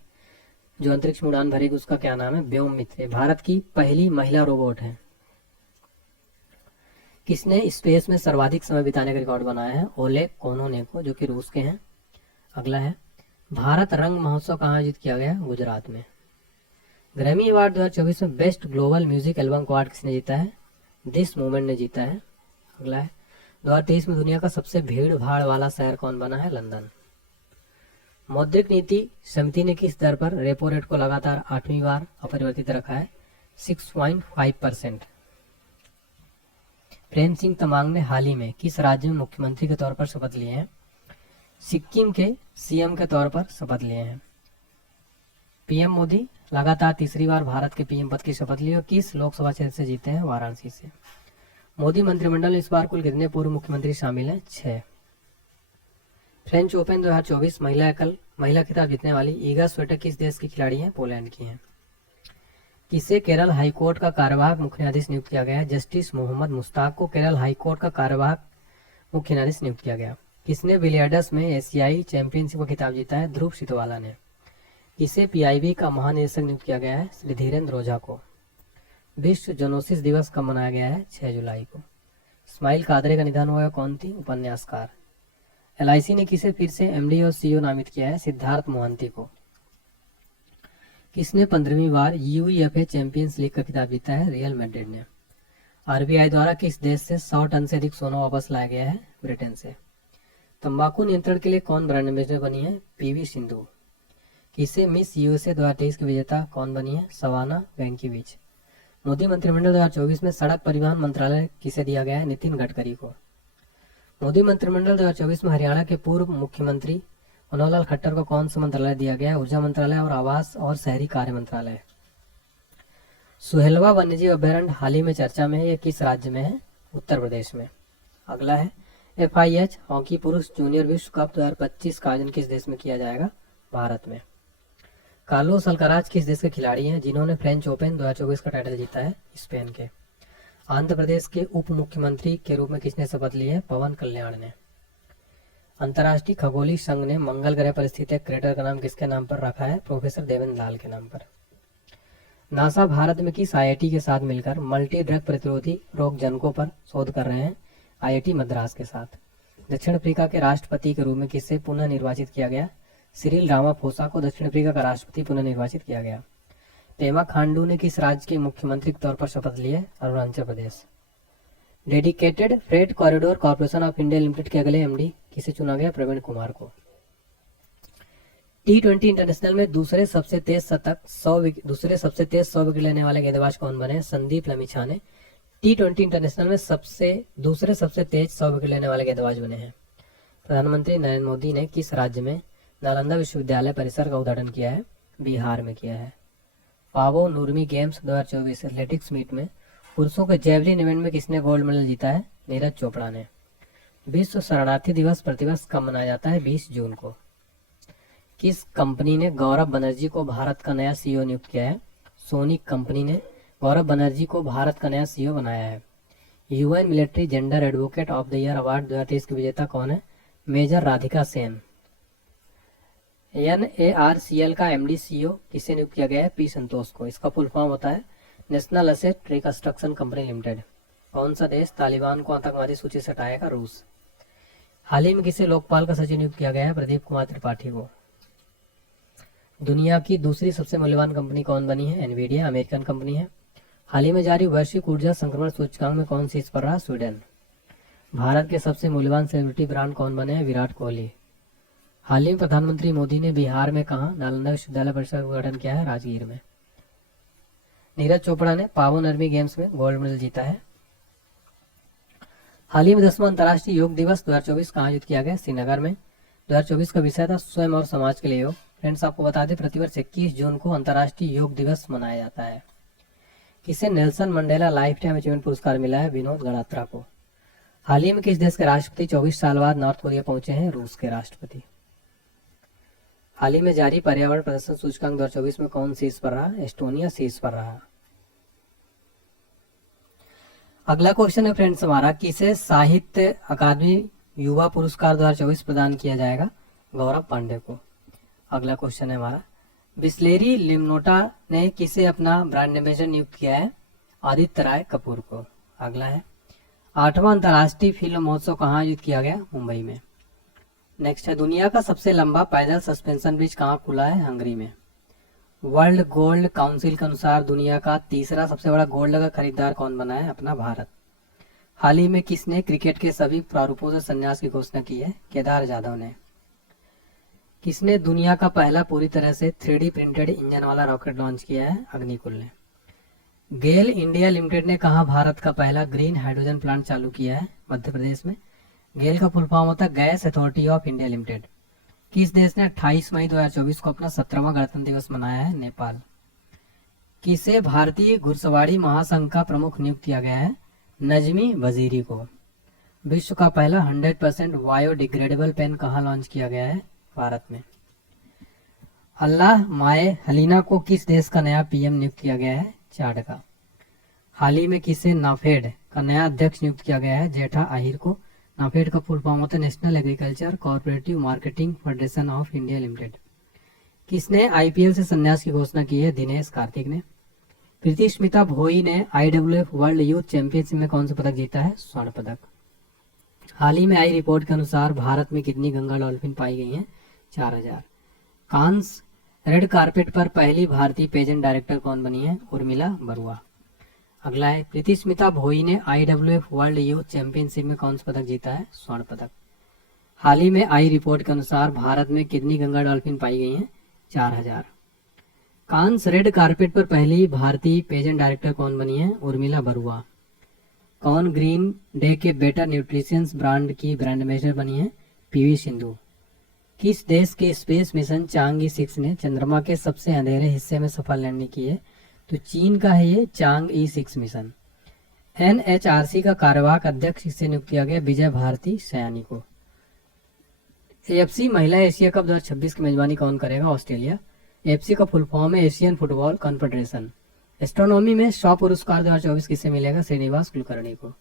जो अंतरिक्ष में उड़ान भरेगी उसका क्या नाम है? व्योम मित्र। भारत की पहली महिला रोबोट है। किसने स्पेस में सर्वाधिक समय बिताने का रिकॉर्ड बनाया है? ओलेग कोनोनेको, जो कि रूस के हैं। अगला है, भारत रंग महोत्सव कहाँ आयोजित किया गया? गुजरात में। ग्रैमी अवार्ड 2024 में best global music album award किसने जीता है? दिस मूवमेंट ने जीता है। अगला है, 2023 में दुनिया का सबसे भीड़ भाड़ वाला शहर कौन बना है? लंदन। मौद्रिक नीति समिति ने किस दर पर रेपो रेट को लगातार 8वीं बार अपरिवर्तित रखा है? 6.5%। प्रेम सिंह तमांग ने हाल ही में किस राज्य में मुख्यमंत्री के तौर पर शपथ लिए हैं? सिक्किम के सीएम के तौर पर शपथ लिए हैं। पीएम मोदी लगातार तीसरी बार भारत के पीएम पद की शपथ ली और किस लोकसभा क्षेत्र से जीते हैं? वाराणसी से। मोदी मंत्रिमंडल में इस बार कुल कितने पूर्व मुख्यमंत्री शामिल हैं? 6। फ्रेंच ओपन 2024 महिला खिताब जीतने वाली ईगा स्वीटेक किस देश की खिलाड़ी हैं? पोलैंड की हैं। किसे केरल हाईकोर्ट का कार्यवाहक मुख्य न्यायाधीश नियुक्त किया गया है? जस्टिस मोहम्मद मुश्ताक को केरल हाईकोर्ट का कार्यवाहक मुख्य न्यायाधीश नियुक्त किया गया। किसने बिलियर्ड्स में एशियाई चैंपियनशिप का खिताब जीता है? ध्रुव सितवाला ने। किसे पीआईबी का महानिदेशक नियुक्त किया गया है? श्री धीरेन्द्र ओझा को। विश्व जोनोसिस दिवस कब मनाया गया है? 6 जुलाई को। इस्माइल कादरे का निधन हुआ, कौन थी? उपन्यासकार। एलआईसी ने किसे फिर से एमडी और सीईओ नामित किया है? सिद्धार्थ मोहंती को। किसने 15वीं बार यूईएफए चैंपियंस लीग का खिताब जीता है? रियल मैड्रिड ने। आरबीआई द्वारा किस देश से 100 टन से अधिक सोना वापस लाया गया है? ब्रिटेन से। तंबाकू नियंत्रण के लिए कौन ब्रांड एम्बेसडर बनी है? पीवी सिंधु। किसे मिस यूएसए 2023 की विजेता कौन बनी है? सवाना वेंकीविच। मोदी मंत्रिमंडल 2024 में सड़क परिवहन मंत्रालय किसे दिया गया है? नितिन गडकरी को। मोदी मंत्रिमंडल 2024 में हरियाणा के पूर्व मुख्यमंत्री मनोहर लाल खट्टर को कौन सा मंत्रालय दिया गया है? ऊर्जा मंत्रालय और आवास और शहरी कार्य मंत्रालय। सुहेलवा वन्यजीव अभ्यारण्य हाल ही में चर्चा में है, ये किस राज्य में है? उत्तर प्रदेश में। अगला है, FIH हॉकी पुरुष जूनियर विश्व कप 2025 का आयोजन किस देश में किया जाएगा? भारत में। कार्लोस अल्काराज किस देश के खिलाड़ी हैं जिन्होंने फ्रेंच ओपन 2024 का टाइटल जीता है? स्पेन के। आंध्र प्रदेश के उप मुख्यमंत्री के रूप में किसने शपथ ली है? पवन कल्याण ने। अंतर्राष्ट्रीय खगोलीय संघ ने मंगल ग्रह पर स्थित एक क्रेटर का नाम किसके नाम पर रखा है? प्रोफेसर देवेंद्र लाल के नाम पर। नासा भारत में किस आईआईटी के साथ मिलकर मल्टी ड्रग प्रतिरोधी रोग जनकों पर शोध कर रहे हैं? आईआईटी मद्रास के साथ। दक्षिण अफ्रीका के राष्ट्रपति के रूप में किससे पुनः निर्वाचित किया गया? सिरिल रामाफोसा को दक्षिण अफ्रीका का राष्ट्रपति पुनः निर्वाचित किया गया। पेमा खांडू ने किस राज्य के मुख्यमंत्री के तौर पर शपथ ली है? Arunachal Pradesh. Dedicated freight corridor corporation of India limited के अगले एमडी किसे चुना गया? प्रवीण कुमार को। T20 इंटरनेशनल में दूसरे सबसे तेज 100 विकेट लेने वाले गेंदबाज कौन बने? संदीप लमिछा ने T20 इंटरनेशनल में दूसरे सबसे तेज 100 विकेट लेने वाले गेंदबाज बने हैं। प्रधानमंत्री नरेंद्र मोदी ने किस राज्य में नालंदा विश्वविद्यालय परिसर का उद्घाटन किया है? बिहार में किया है। पावो नुर्मी गेम्स 2024 एथलेटिक्स मीट में पुरुषों के जेवलिन इवेंट में किसने गोल्ड मेडल जीता है? नीरज चोपड़ा ने। विश्व शरणार्थी दिवस प्रतिवर्ष कब मनाया जाता है? 20 जून को। किस कंपनी ने गौरव बनर्जी को भारत का नया सीईओ नियुक्त किया है? सोनी कंपनी ने गौरव बनर्जी को भारत का नया सीईओ बनाया है। UN military gender advocate of the year award 2023 की विजेता कौन है? मेजर राधिका सेन। NARCL का MD CEO किसे नियुक्त किया गया है? पी संतोष को। इसका फुल फॉर्म होता है national asset reconstruction company limited. कौन सा देश तालिबान को आतंकवादी सूची से हटाएगा? रूस। हाल ही में किसे लोकपाल का सचिव नियुक्त किया गया है? प्रदीप कुमार त्रिपाठी को। दुनिया की दूसरी सबसे मूल्यवान कंपनी कौन बनी है? एनवीडिया अमेरिकन कंपनी है। हाल ही में जारी वैश्विक ऊर्जा संक्रमण सूचकांक में कौन शीर्ष पर रहा? स्वीडन। भारत के सबसे मूल्यवान सेलिब्रिटी ब्रांड कौन बने हैं? विराट कोहली। हाल ही में प्रधानमंत्री मोदी ने बिहार में कहा नालंदा विश्वविद्यालय परिसर का उद्घाटन किया है? राजगीर में। नीरज चोपड़ा ने पावो नर्मी गेम्स में गोल्ड मेडल जीता है। हाल ही में 10वां अंतर्राष्ट्रीय योग दिवस 2024 कहाँ आयोजित किया गया? श्रीनगर में। 2024 का विषय था स्वयं और समाज के लिए योग। फ्रेंड्स आपको बता दें प्रतिवर्ष 21 जून को अंतर्राष्ट्रीय योग दिवस मनाया जाता है। किसे Nelson Mandela life time achievement पुरस्कार मिला है? विनोद गणात्रा को। हाल ही में किस देश के राष्ट्रपति 24 साल बाद नॉर्थ कोरिया पहुंचे हैं? रूस के राष्ट्रपति। हाल ही में जारी पर्यावरण प्रदर्शन सूचकांक 2024 में कौन शीर्ष पर रहा? एस्टोनिया शीर्ष पर रहा। अगला क्वेश्चन है फ्रेंड्स हमारा, किसे साहित्य अकादमी युवा पुरस्कार 2024 प्रदान किया जाएगा? गौरव पांडे को। अगला क्वेश्चन है हमारा, बिस्लेरी लिमनोटा ने किसे अपना ब्रांड एम्बेसडर नियुक्त किया है? आदित्य राय कपूर को। अगला है 8वां अंतर्राष्ट्रीय फिल्म महोत्सव कहाँ आयोजित किया गया? मुंबई में। नेक्स्ट है, दुनिया का सबसे लंबा पैदल सस्पेंशन ब्रिज कहाँ खुला है? हंगरी में। वर्ल्ड गोल्ड काउंसिल के अनुसार दुनिया का तीसरा सबसे बड़ा गोल्ड का खरीदार कौन बना है? अपना भारत। हाल ही में किसने क्रिकेट के सभी प्रारूपों से संन्यास की घोषणा की है? केदार जाधव ने। किसने दुनिया का पहला पूरी तरह से 3D प्रिंटेड इंजन वाला रॉकेट लॉन्च किया है? अग्निकुल ने। गेल इंडिया लिमिटेड ने कहा भारत का पहला ग्रीन हाइड्रोजन प्लांट चालू किया है? मध्य प्रदेश में। गेल का फुल फॉर्म होता है gas authority of India limited. किस देश ने 28 मई 2024 को अपना 17वां गणतंत्र दिवस मनाया है? नेपाल। किसे भारतीय घुड़सवारी महासंघ का प्रमुख नियुक्त किया गया है? नजमी वजीरी को। विश्व का पहला 100% बायोडिग्रेडेबल पेन कहाँ लॉन्च किया गया है? भारत में। अल्लाह माए हलीना को किस देश का नया पीएम नियुक्त किया गया है? चाड का। हाल ही में किसे नाफेड का नया अध्यक्ष नियुक्त किया गया है? जेठा आहिर को। नाफेड का फुल फॉर्म होता है national agriculture cooperative marketing federation of India limited. किसने आईपीएल से संन्यास की घोषणा की है? दिनेश कार्तिक ने। प्रीति स्मिता भोई ने IWF वर्ल्ड यूथ चैंपियनशिप में कौन सा पदक जीता है? स्वर्ण पदक। हाल ही में आई रिपोर्ट के अनुसार भारत में कितनी गंगा डॉल्फिन पाई गई हैं? 4000। कांस रेड कारपेट पर पहली भारतीय पेजेंट डायरेक्टर कौन बनी है? उर्मिला बरुआ। अगला है, प्रीति स्मिता भोई ने IWF वर्ल्ड यूथ चैंपियनशिप में कौन सा पदक जीता है? स्वर्ण पदक। हाल ही में आई रिपोर्ट के अनुसार भारत में कितनी गंगा डॉल्फिन पाई गई हैं? 4000। कांस रेड कारपेट पर पहली भारतीय पेजेंट डायरेक्टर कौन बनी है? उर्मिला बरुआ। कौन ग्रीन डे के बेटर न्यूट्रिशंस ब्रांड की ब्रांड एम्बेसडर बनी है? PV सिंधु। किस देश के स्पेस मिशन चांग E6 ने चंद्रमा के सबसे अंधेरे हिस्से में सफल लैंडिंग की है? तो चीन का है ये चांग E6 मिशन। NHRC का कार्यवाहक अध्यक्ष किसे नियुक्त किया गया? विजय भारती सयानी को। AFC महिला एशिया कप 2026 की मेजबानी कौन करेगा? ऑस्ट्रेलिया। AFC का फुल फॉर्म है एशियन फुटबॉल कॉन्फेडरेशन। एस्ट्रोनॉमी में 100 पुरस्कार 2024 किसे मिलेगा? श्रीनिवास कुलकर्णी को।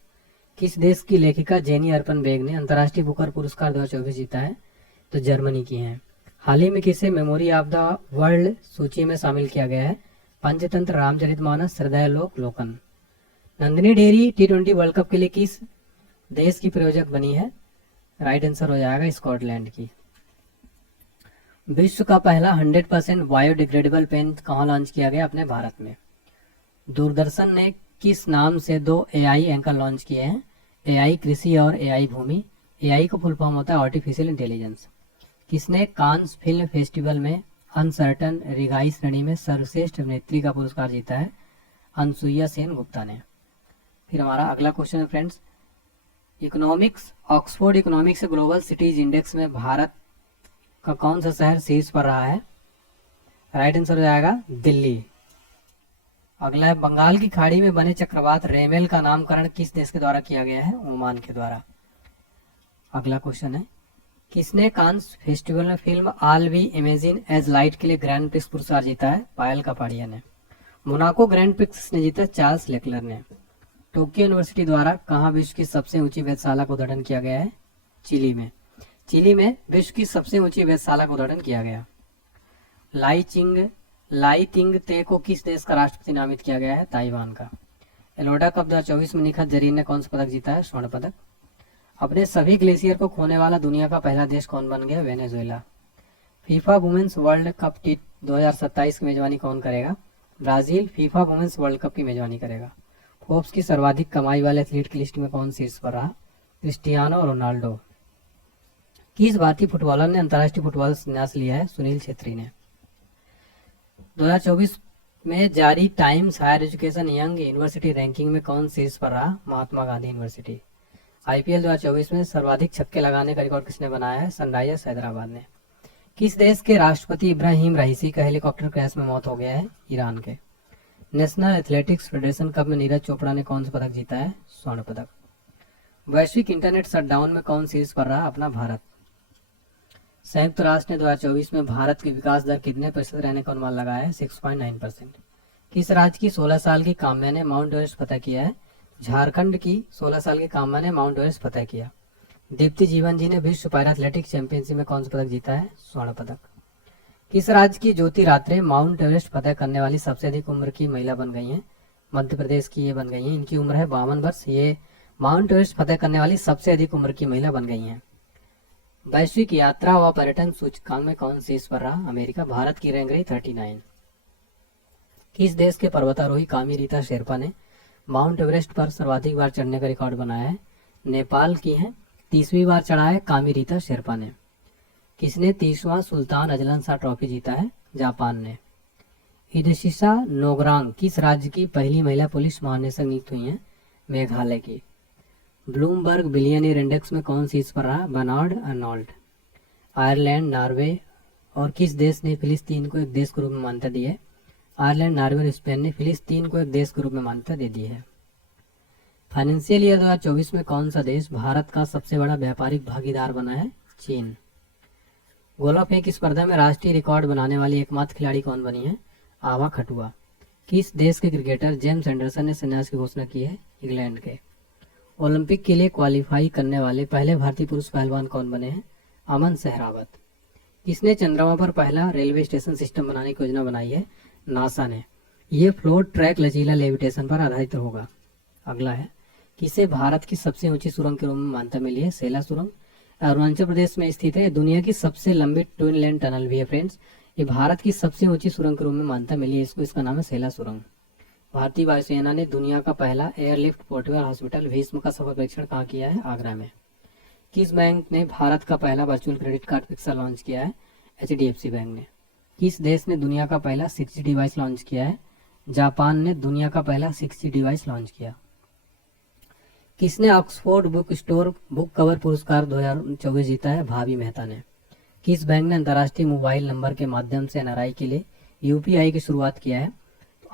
किस देश की लेखिका जेनी अर्पन बेग ने अंतर्राष्ट्रीय बुकर पुरस्कार 2024 जीता है? तो जर्मनी की हैं। हाल ही में किसे मेमोरी ऑफ द वर्ल्ड सूची में शामिल किया गया है? पंचतंत्र, रामचरितमानस, हृदयालोक, लोकन। Nandini dairy T20 world cup के लिए किस देश की प्रायोजक बनी है? राइट आंसर हो जाएगा स्कॉटलैंड की। विश्व का पहला 100% बायोडिग्रेडेबल पेन कहाँ लॉन्च किया गया? अपने भारत में। दूरदर्शन ने किस नाम से 2 AI एंकर लॉन्च किए हैं? AI कृषि और AI भूमि। AI का फुल फॉर्म होता है आर्टिफिशियल इंटेलिजेंस। किसने कांस फिल्म फेस्टिवल में अनसर्टन रिगाई श्रेणी में सर्वश्रेष्ठ अभिनेत्री का पुरस्कार जीता है? अनसुईया सेन गुप्ता ने। फिर हमारा अगला क्वेश्चन है friends, economics Oxford economics global cities index में भारत का कौन सा शहर शीर्ष पर रहा है? राइट आंसर हो जाएगा दिल्ली। अगला है बंगाल की खाड़ी में बने चक्रवात रेमेल का नामकरण किस देश के द्वारा किया गया है? ओमान के द्वारा। अगला क्वेश्चन है किसने कांस फेस्टिवल में film All We Imagine as Light के लिए ग्रैंड प्रिक्स पुरस्कार जीता है? पायल कपाड़िया ने। मोनाको ग्रैंड प्रिक्स ने जीता चार्ल्स लेक्लर ने। टोक्यो यूनिवर्सिटी द्वारा कहाँ विश्व की सबसे ऊंची वेधशाला का उद्घाटन किया गया है? चिली में। चिली में विश्व की सबसे ऊंची वेधशाला का उद्घाटन किया गया। लाई तिंग ते को किस देश का राष्ट्रपति नामित किया गया है? ताइवान का। एलोडा कप 2024 में निखत जरीन ने कौन सा पदक जीता है? स्वर्ण पदक। अपने सभी ग्लेशियर को खोने वाला दुनिया का पहला देश कौन बन गया? Venezuela. FIFA Women's World Cup 2027 की मेजबानी कौन करेगा? Brazil FIFA Women's World Cup की मेजबानी करेगा। फोर्ब्स की सर्वाधिक कमाई वाले एथलीट की लिस्ट में कौन शीर्ष पर रहा? Cristiano Ronaldo. किस भारतीय फुटबॉलर ने अंतर्राष्ट्रीय फुटबॉल संन्यास लिया है? सुनील छेत्री ने। 2024 में जारी Times Higher Education Young University ranking में कौन शीर्ष पर रहा? महात्मा गांधी यूनिवर्सिटी। आईपीएल 2024 में सर्वाधिक छक्के लगाने का रिकॉर्ड किसने बनाया है? सनराइजर्स हैदराबाद ने। किस देश के राष्ट्रपति इब्राहिम रईसी का हेलीकॉप्टर क्रैश में मौत हो गया है? ईरान के। नेशनल एथलेटिक्स फेडरेशन कप में नीरज चोपड़ा ने कौन सा पदक जीता है? स्वर्ण पदक। वैश्विक इंटरनेट शटडाउन में कौन शीर्ष पर रहा? अपना भारत। संयुक्त राष्ट्र ने 2024 में भारत की विकास दर कितने प्रतिशत रहने का अनुमान लगाया है? 6.9%। किस राज्य की 16 साल की काम्या ने माउंट एवरेस्ट फतह किया है? झारखंड की 16 साल की काम्या ने माउंट एवरेस्ट फतह किया। दीप्ति जीवन जी ने विश्व पैरा एथलेटिक्स चैंपियनशिप में कौन सा पदक जीता है? स्वर्ण पदक। किस राज्य की ज्योति रात्रे माउंट एवरेस्ट फतह करने वाली सबसे अधिक उम्र की महिला बन गई हैं? मध्य प्रदेश की ये बन गई हैं। इनकी उम्र है 52 वर्ष। ये माउंट एवरेस्ट फतह करने वाली सबसे अधिक उम्र की महिला बन गई हैं। वैश्विक यात्रा व पर्यटन सूचकांक में कौन शीर्ष पर रहा? अमेरिका। भारत की रैंक रही 39। किस देश के पर्वतारोही कामी रीता शेरपा ने माउंट एवरेस्ट पर सर्वाधिक बार चढ़ने का रिकॉर्ड बनाया है? नेपाल की है। 30वीं बार चढ़ा है कामी रीता शेरपा ने। किसने 30वां सुल्तान अजलन शाह ट्रॉफी जीता है? जापान ने। हिदेशिशा नोगरांग किस राज्य की पहली महिला पुलिस महानिदेशक नियुक्त हुई हैं? मेघालय की। ब्लूमबर्ग बिलियनियर इंडेक्स में कौन शीर्ष पर रहा? Bernard Arnold. आयरलैंड, नॉर्वे और किस देश ने फिलिस्तीन को एक देश के रूप में मान्यता दी है? आयरलैंड, नॉर्वे और स्पेन ने फिलिस्तीन को एक देश के रूप में मान्यता दे दी है। फाइनेंशियल ईयर 2024 में कौन सा देश भारत का सबसे बड़ा व्यापारिक भागीदार बना है? चीन। गोला फेंक स्पर्धा में राष्ट्रीय रिकॉर्ड बनाने वाली एकमात्र खिलाड़ी कौन बनी है? आभा खटुआ। किस देश के क्रिकेटर जेम्स एंडरसन ने संन्यास की घोषणा की है? इंग्लैंड के। ओलंपिक के लिए क्वालिफाई करने वाले पहले भारतीय पुरुष पहलवान कौन बने हैं? अमन सहरावत। किसने चंद्रमा पर पहला रेलवे स्टेशन सिस्टम बनाने की योजना बनाई है? नासा ने। यह फ्लोट ट्रैक लचीला लेविटेशन पर आधारित होगा। अगला है किसे भारत की सबसे ऊंची सुरंग के रूप में मान्यता मिली है? सेला सुरंग। अरुणाचल प्रदेश में स्थित है। दुनिया की सबसे लंबी ट्विन लेन टनल भी है फ्रेंड्स। ये भारत की सबसे ऊंची सुरंग के रूप में मान्यता मिली है इसको। इसका नाम है सेला सुरंग। भारतीय वायुसेना ने दुनिया का पहला एयरलिफ्ट पोर्टेबल हॉस्पिटल भीष्म का सफल परीक्षण कहाँ किया है? आगरा में। किस बैंक ने भारत का पहला वर्चुअल क्रेडिट कार्ड पिक्सा लॉन्च किया है? HDFC बैंक ने। किस देश ने दुनिया का पहला 6G डिवाइस लॉन्च किया है? जापान ने दुनिया का पहला 6G डिवाइस लॉन्च किया। किसने Oxford book store book cover पुरस्कार 2024 जीता है? भावी मेहता ने। किस बैंक ने अंतर्राष्ट्रीय मोबाइल नंबर के माध्यम से NRI के लिए UPI की शुरुआत किया है?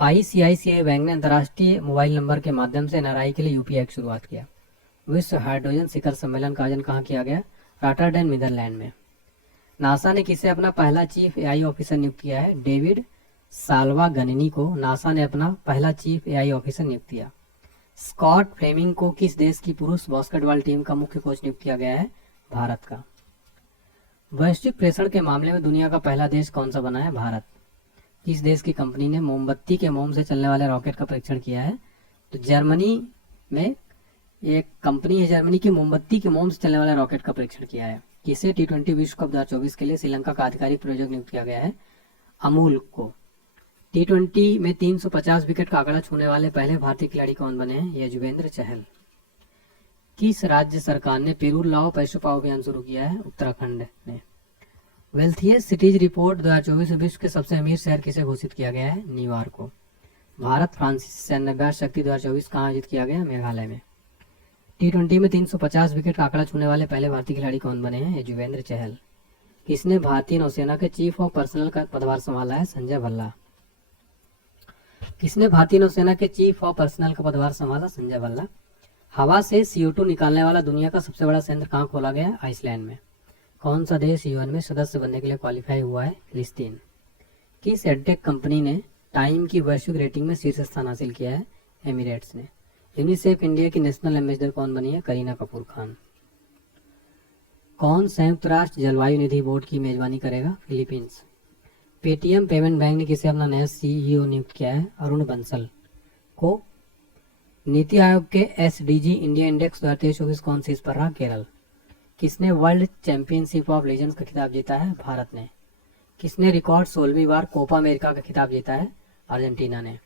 ICICI बैंक ने अंतर्राष्ट्रीय मोबाइल नंबर के माध्यम से NRI के लिए UPI की शुरुआत किया। विश्व हाइड्रोजन शिखर सम्मेलन का आयोजन कहाँ किया गया? रॉटरडैम नीदरलैंड में। नासा ने किसे अपना पहला चीफ AI ऑफिसर नियुक्त किया है? डेविड साल्वा गनिनी को नासा ने अपना पहला चीफ AI ऑफिसर नियुक्त किया। स्कॉट फ्लेमिंग को किस देश की पुरुष बास्केटबॉल टीम का मुख्य कोच नियुक्त किया गया है? भारत का। वैश्विक प्रेषण के मामले में दुनिया का पहला देश कौन सा बना है? भारत। किस देश की कंपनी ने मोमबत्ती के मोम से चलने वाले रॉकेट का परीक्षण किया है? तो जर्मनी में एक कंपनी है जर्मनी की मोमबत्ती के मोम से चलने वाले रॉकेट का परीक्षण किया है। किसे T20 विश्व कप 2024 के लिए श्रीलंका का आधिकारिक प्रायोजक नियुक्त किया गया है? अमूल को। T20 में 350 विकेट का आंकड़ा छूने वाले पहले भारतीय खिलाड़ी कौन बने हैं? युजवेंद्र चहल। किस राज्य सरकार ने पेरूल लाओ पैसों पाओ अभियान शुरू किया है? उत्तराखंड ने। वेल्थियस्ट सिटीज रिपोर्ट 2024 विश्व के सबसे अमीर शहर किसे घोषित किया गया है? न्यूयॉर्क को। भारत फ्रांसीसी सैन्य अभ्यास शक्ति 2024 कहाँ आयोजित किया गया? मेघालय में। T20 में 350 विकेट का आंकड़ा छूने वाले पहले भारतीय खिलाड़ी कौन बने हैं? युजवेंद्र चहल। किसने भारतीय नौसेना के चीफ ऑफ पर्सनल का पदभार संभाला है? संजय भल्ला। किसने भारतीय नौसेना के चीफ ऑफ पर्सनल का पदभार संभाला? संजय भल्ला। हवा से CO2 निकालने वाला दुनिया का सबसे बड़ा संयंत्र कहाँ खोला गया है? आइसलैंड में। कौन सा देश UN में सदस्य बनने के लिए क्वालिफाई हुआ है? फिलिस्तीन। किस एडटेक कंपनी ने टाइम की वैश्विक रेटिंग में शीर्ष स्थान हासिल किया है? एमिरेट्स ने। यूनिसेफ इंडिया की नेशनल एम्बेसडर कौन बनी है? करीना कपूर खान। कौन संयुक्त राष्ट्र जलवायु निधि बोर्ड की मेजबानी करेगा? फिलीपींस। पेटीएम पेमेंट बैंक ने किसे अपना नया CEO नियुक्त किया है? अरुण बंसल को। नीति आयोग के SDG इंडिया इंडेक्स 2023-24 कौन सी पर रहा? केरल। किसने वर्ल्ड चैंपियनशिप ऑफ लीजेंड्स का खिताब जीता है? भारत ने। किसने रिकॉर्ड 16वीं बार कोपा अमेरिका का खिताब जीता है? अर्जेंटीना ने।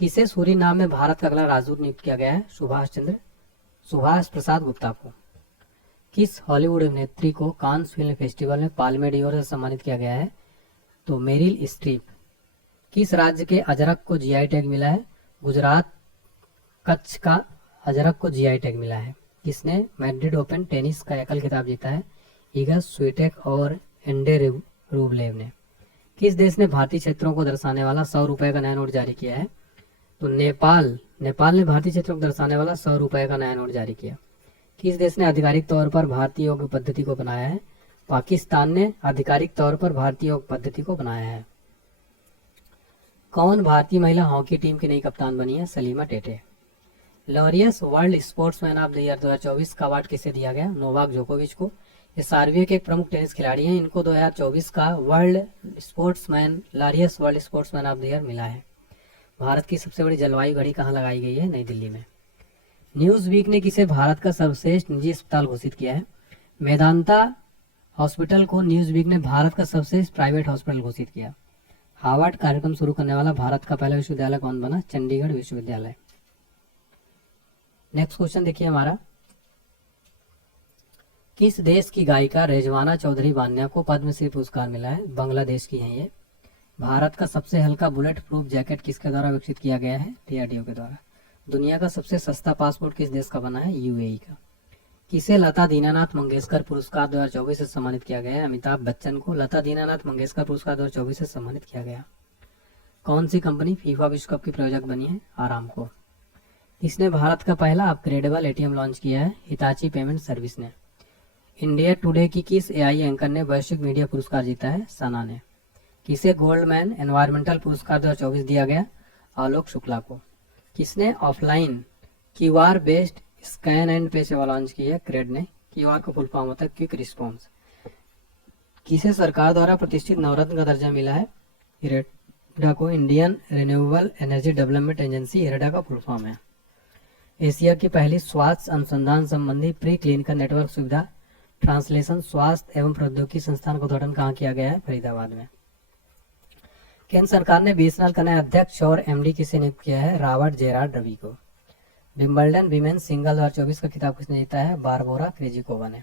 किसे सूरीनाम में भारत का अगला राजदूत नियुक्त किया गया है? सुभाष प्रसाद गुप्ता को। किस हॉलीवुड अभिनेत्री को कांस फिल्म फेस्टिवल में पाल्मे डियोर से सम्मानित किया गया है? तो मेरिल स्ट्रीप। किस राज्य के अजरक को GI टैग मिला है? गुजरात। कच्छ का अजरक को GI टैग मिला है। किसने मैड्रिड ओपन टेनिस का एकल खिताब जीता है? इगा स्वीटेक और एंडे रूबलेव ने। किस देश ने भारतीय क्षेत्रों को दर्शाने वाला 100 रुपए का नया नोट जारी किया है? तो नेपाल ने भारतीय क्षेत्रों को दर्शाने वाला 100 रुपए का नया नोट जारी किया। किस देश ने आधिकारिक तौर पर भारतीय योग पद्धति को बनाया है? पाकिस्तान ने आधिकारिक तौर पर भारतीय योग पद्धति को बनाया है। कौन भारतीय महिला हॉकी टीम की नई कप्तान बनी है? Salima Tete. Laureus world sportsman of the year 2024 का अवार्ड किसे दिया गया? नोवाक जोकोविच को। ये सर्बिया के एक प्रमुख टेनिस खिलाड़ी हैं। इनको 2024 का Laureus world sportsman of the year मिला है। भारत की सबसे बड़ी जलवायु घड़ी कहाँ लगाई गई है? नई दिल्ली में। न्यूज वीक ने किसे भारत का सर्वश्रेष्ठ निजी अस्पताल घोषित किया है? मेदांता हॉस्पिटल को न्यूज वीक ने भारत का सर्वश्रेष्ठ प्राइवेट हॉस्पिटल घोषित किया। हार्वर्ड कार्यक्रम शुरू करने वाला भारत का पहला विश्वविद्यालय कौन बना? चंडीगढ़ विश्वविद्यालय। नेक्स्ट क्वेश्चन देखिए हमारा, किस देश की गायिका रेजवाना चौधरी बान्या को पद्मश्री पुरस्कार मिला है? बांग्लादेश की हैं ये। भारत का सबसे हल्का बुलेट प्रूफ जैकेट किसके द्वारा विकसित किया गया है? DRDO के द्वारा। दुनिया का सबसे सस्ता पासपोर्ट किस देश का बना है? UAE का। किसे लता दीनानाथ मंगेशकर पुरस्कार 2024 से सम्मानित किया गया है? अमिताभ बच्चन को लता दीनानाथ मंगेशकर पुरस्कार 2024 से सम्मानित किया गया। कौन सी कंपनी फीफा विश्व कप की प्रायोजक बनी है? आरामको। किसने भारत का पहला अपग्रेडेबल ATM लॉन्च किया है? हिताची पेमेंट सर्विस ने। इंडिया टुडे की किस AI एंकर ने वैश्विक मीडिया पुरस्कार जीता है? सना ने। किसे गोल्डमैन एनवायरमेंटल पुरस्कार 2024 दिया गया? आलोक शुक्ला को। किसने offline QR based scan and पे सेवा लॉन्च की है? क्रेड ने। QR का फुल फॉर्म होता है क्विक रिस्पॉन्स। किसे सरकार द्वारा प्रतिष्ठित नवरत्न का दर्जा मिला है? इरेडा को। Indian renewable energy development agency IREDA का फुल फॉर्म है। एशिया की पहली स्वास्थ्य अनुसंधान संबंधी प्री क्लिनिकल नेटवर्क सुविधा ट्रांसलेशन स्वास्थ्य एवं प्रौद्योगिकी संस्थान का उद्घाटन कहाँ किया गया है? फरीदाबाद में। केंद्र सरकार ने BSNL का नया अध्यक्ष और MD किसे नियुक्त किया है? रॉबर्ट जेरार्ड रवि को। विंबलडन विमेन सिंगल 2024 का खिताब किसने जीता है? बारबोरा क्रेजिकोवा ने।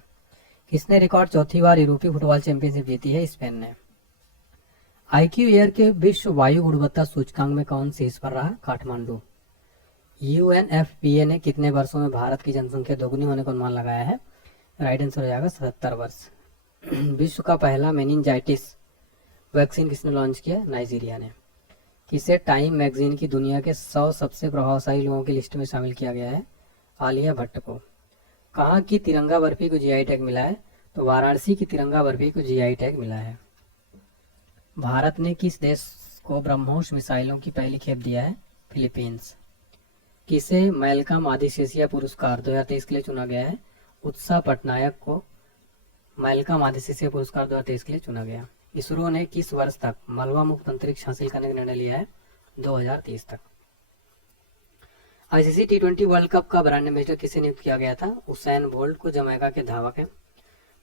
किसने रिकॉर्ड चौथी बार यूरोपीय फुटबॉल चैंपियनशिप जीती है? स्पेन ने। IQ एयर के विश्व वायु गुणवत्ता सूचकांक में कौन शीर्ष पर रहा? काठमांडू। UNFPA ने कितने वर्षों में भारत की जनसंख्या दोगुनी होने का अनुमान लगाया है? राइट आंसर हो जाएगा 77 वर्ष। विश्व का पहला मेनिंजाइटिस वैक्सीन किसने लॉन्च किया? नाइजीरिया ने। किसे टाइम मैगजीन की दुनिया के 100 सबसे प्रभावशाली लोगों की लिस्ट में शामिल किया गया है? आलिया भट्ट को। कहाँ की तिरंगा बर्फी को GI टैग मिला है? तो वाराणसी की तिरंगा बर्फी को GI टैग मिला है। भारत ने किस देश को ब्रह्मोस मिसाइलों की पहली खेप दिया है? फिलीपींस। किसे मैलकम आदिशेषिया पुरस्कार 2023 के लिए चुना गया है? उत्साह पटनायक को मैलकम आदिशेषिया पुरस्कार 2023 के लिए चुना गया। इसरो ने किस वर्ष तक मलबा मुक्त अंतरिक्ष हासिल करने का निर्णय लिया है? 2030 तक। ICC T20 वर्ल्ड कप का ब्रांड एम्बेसडर किसे नियुक्त किया गया था? उसैन बोल्ट को, जमैका के धावक है।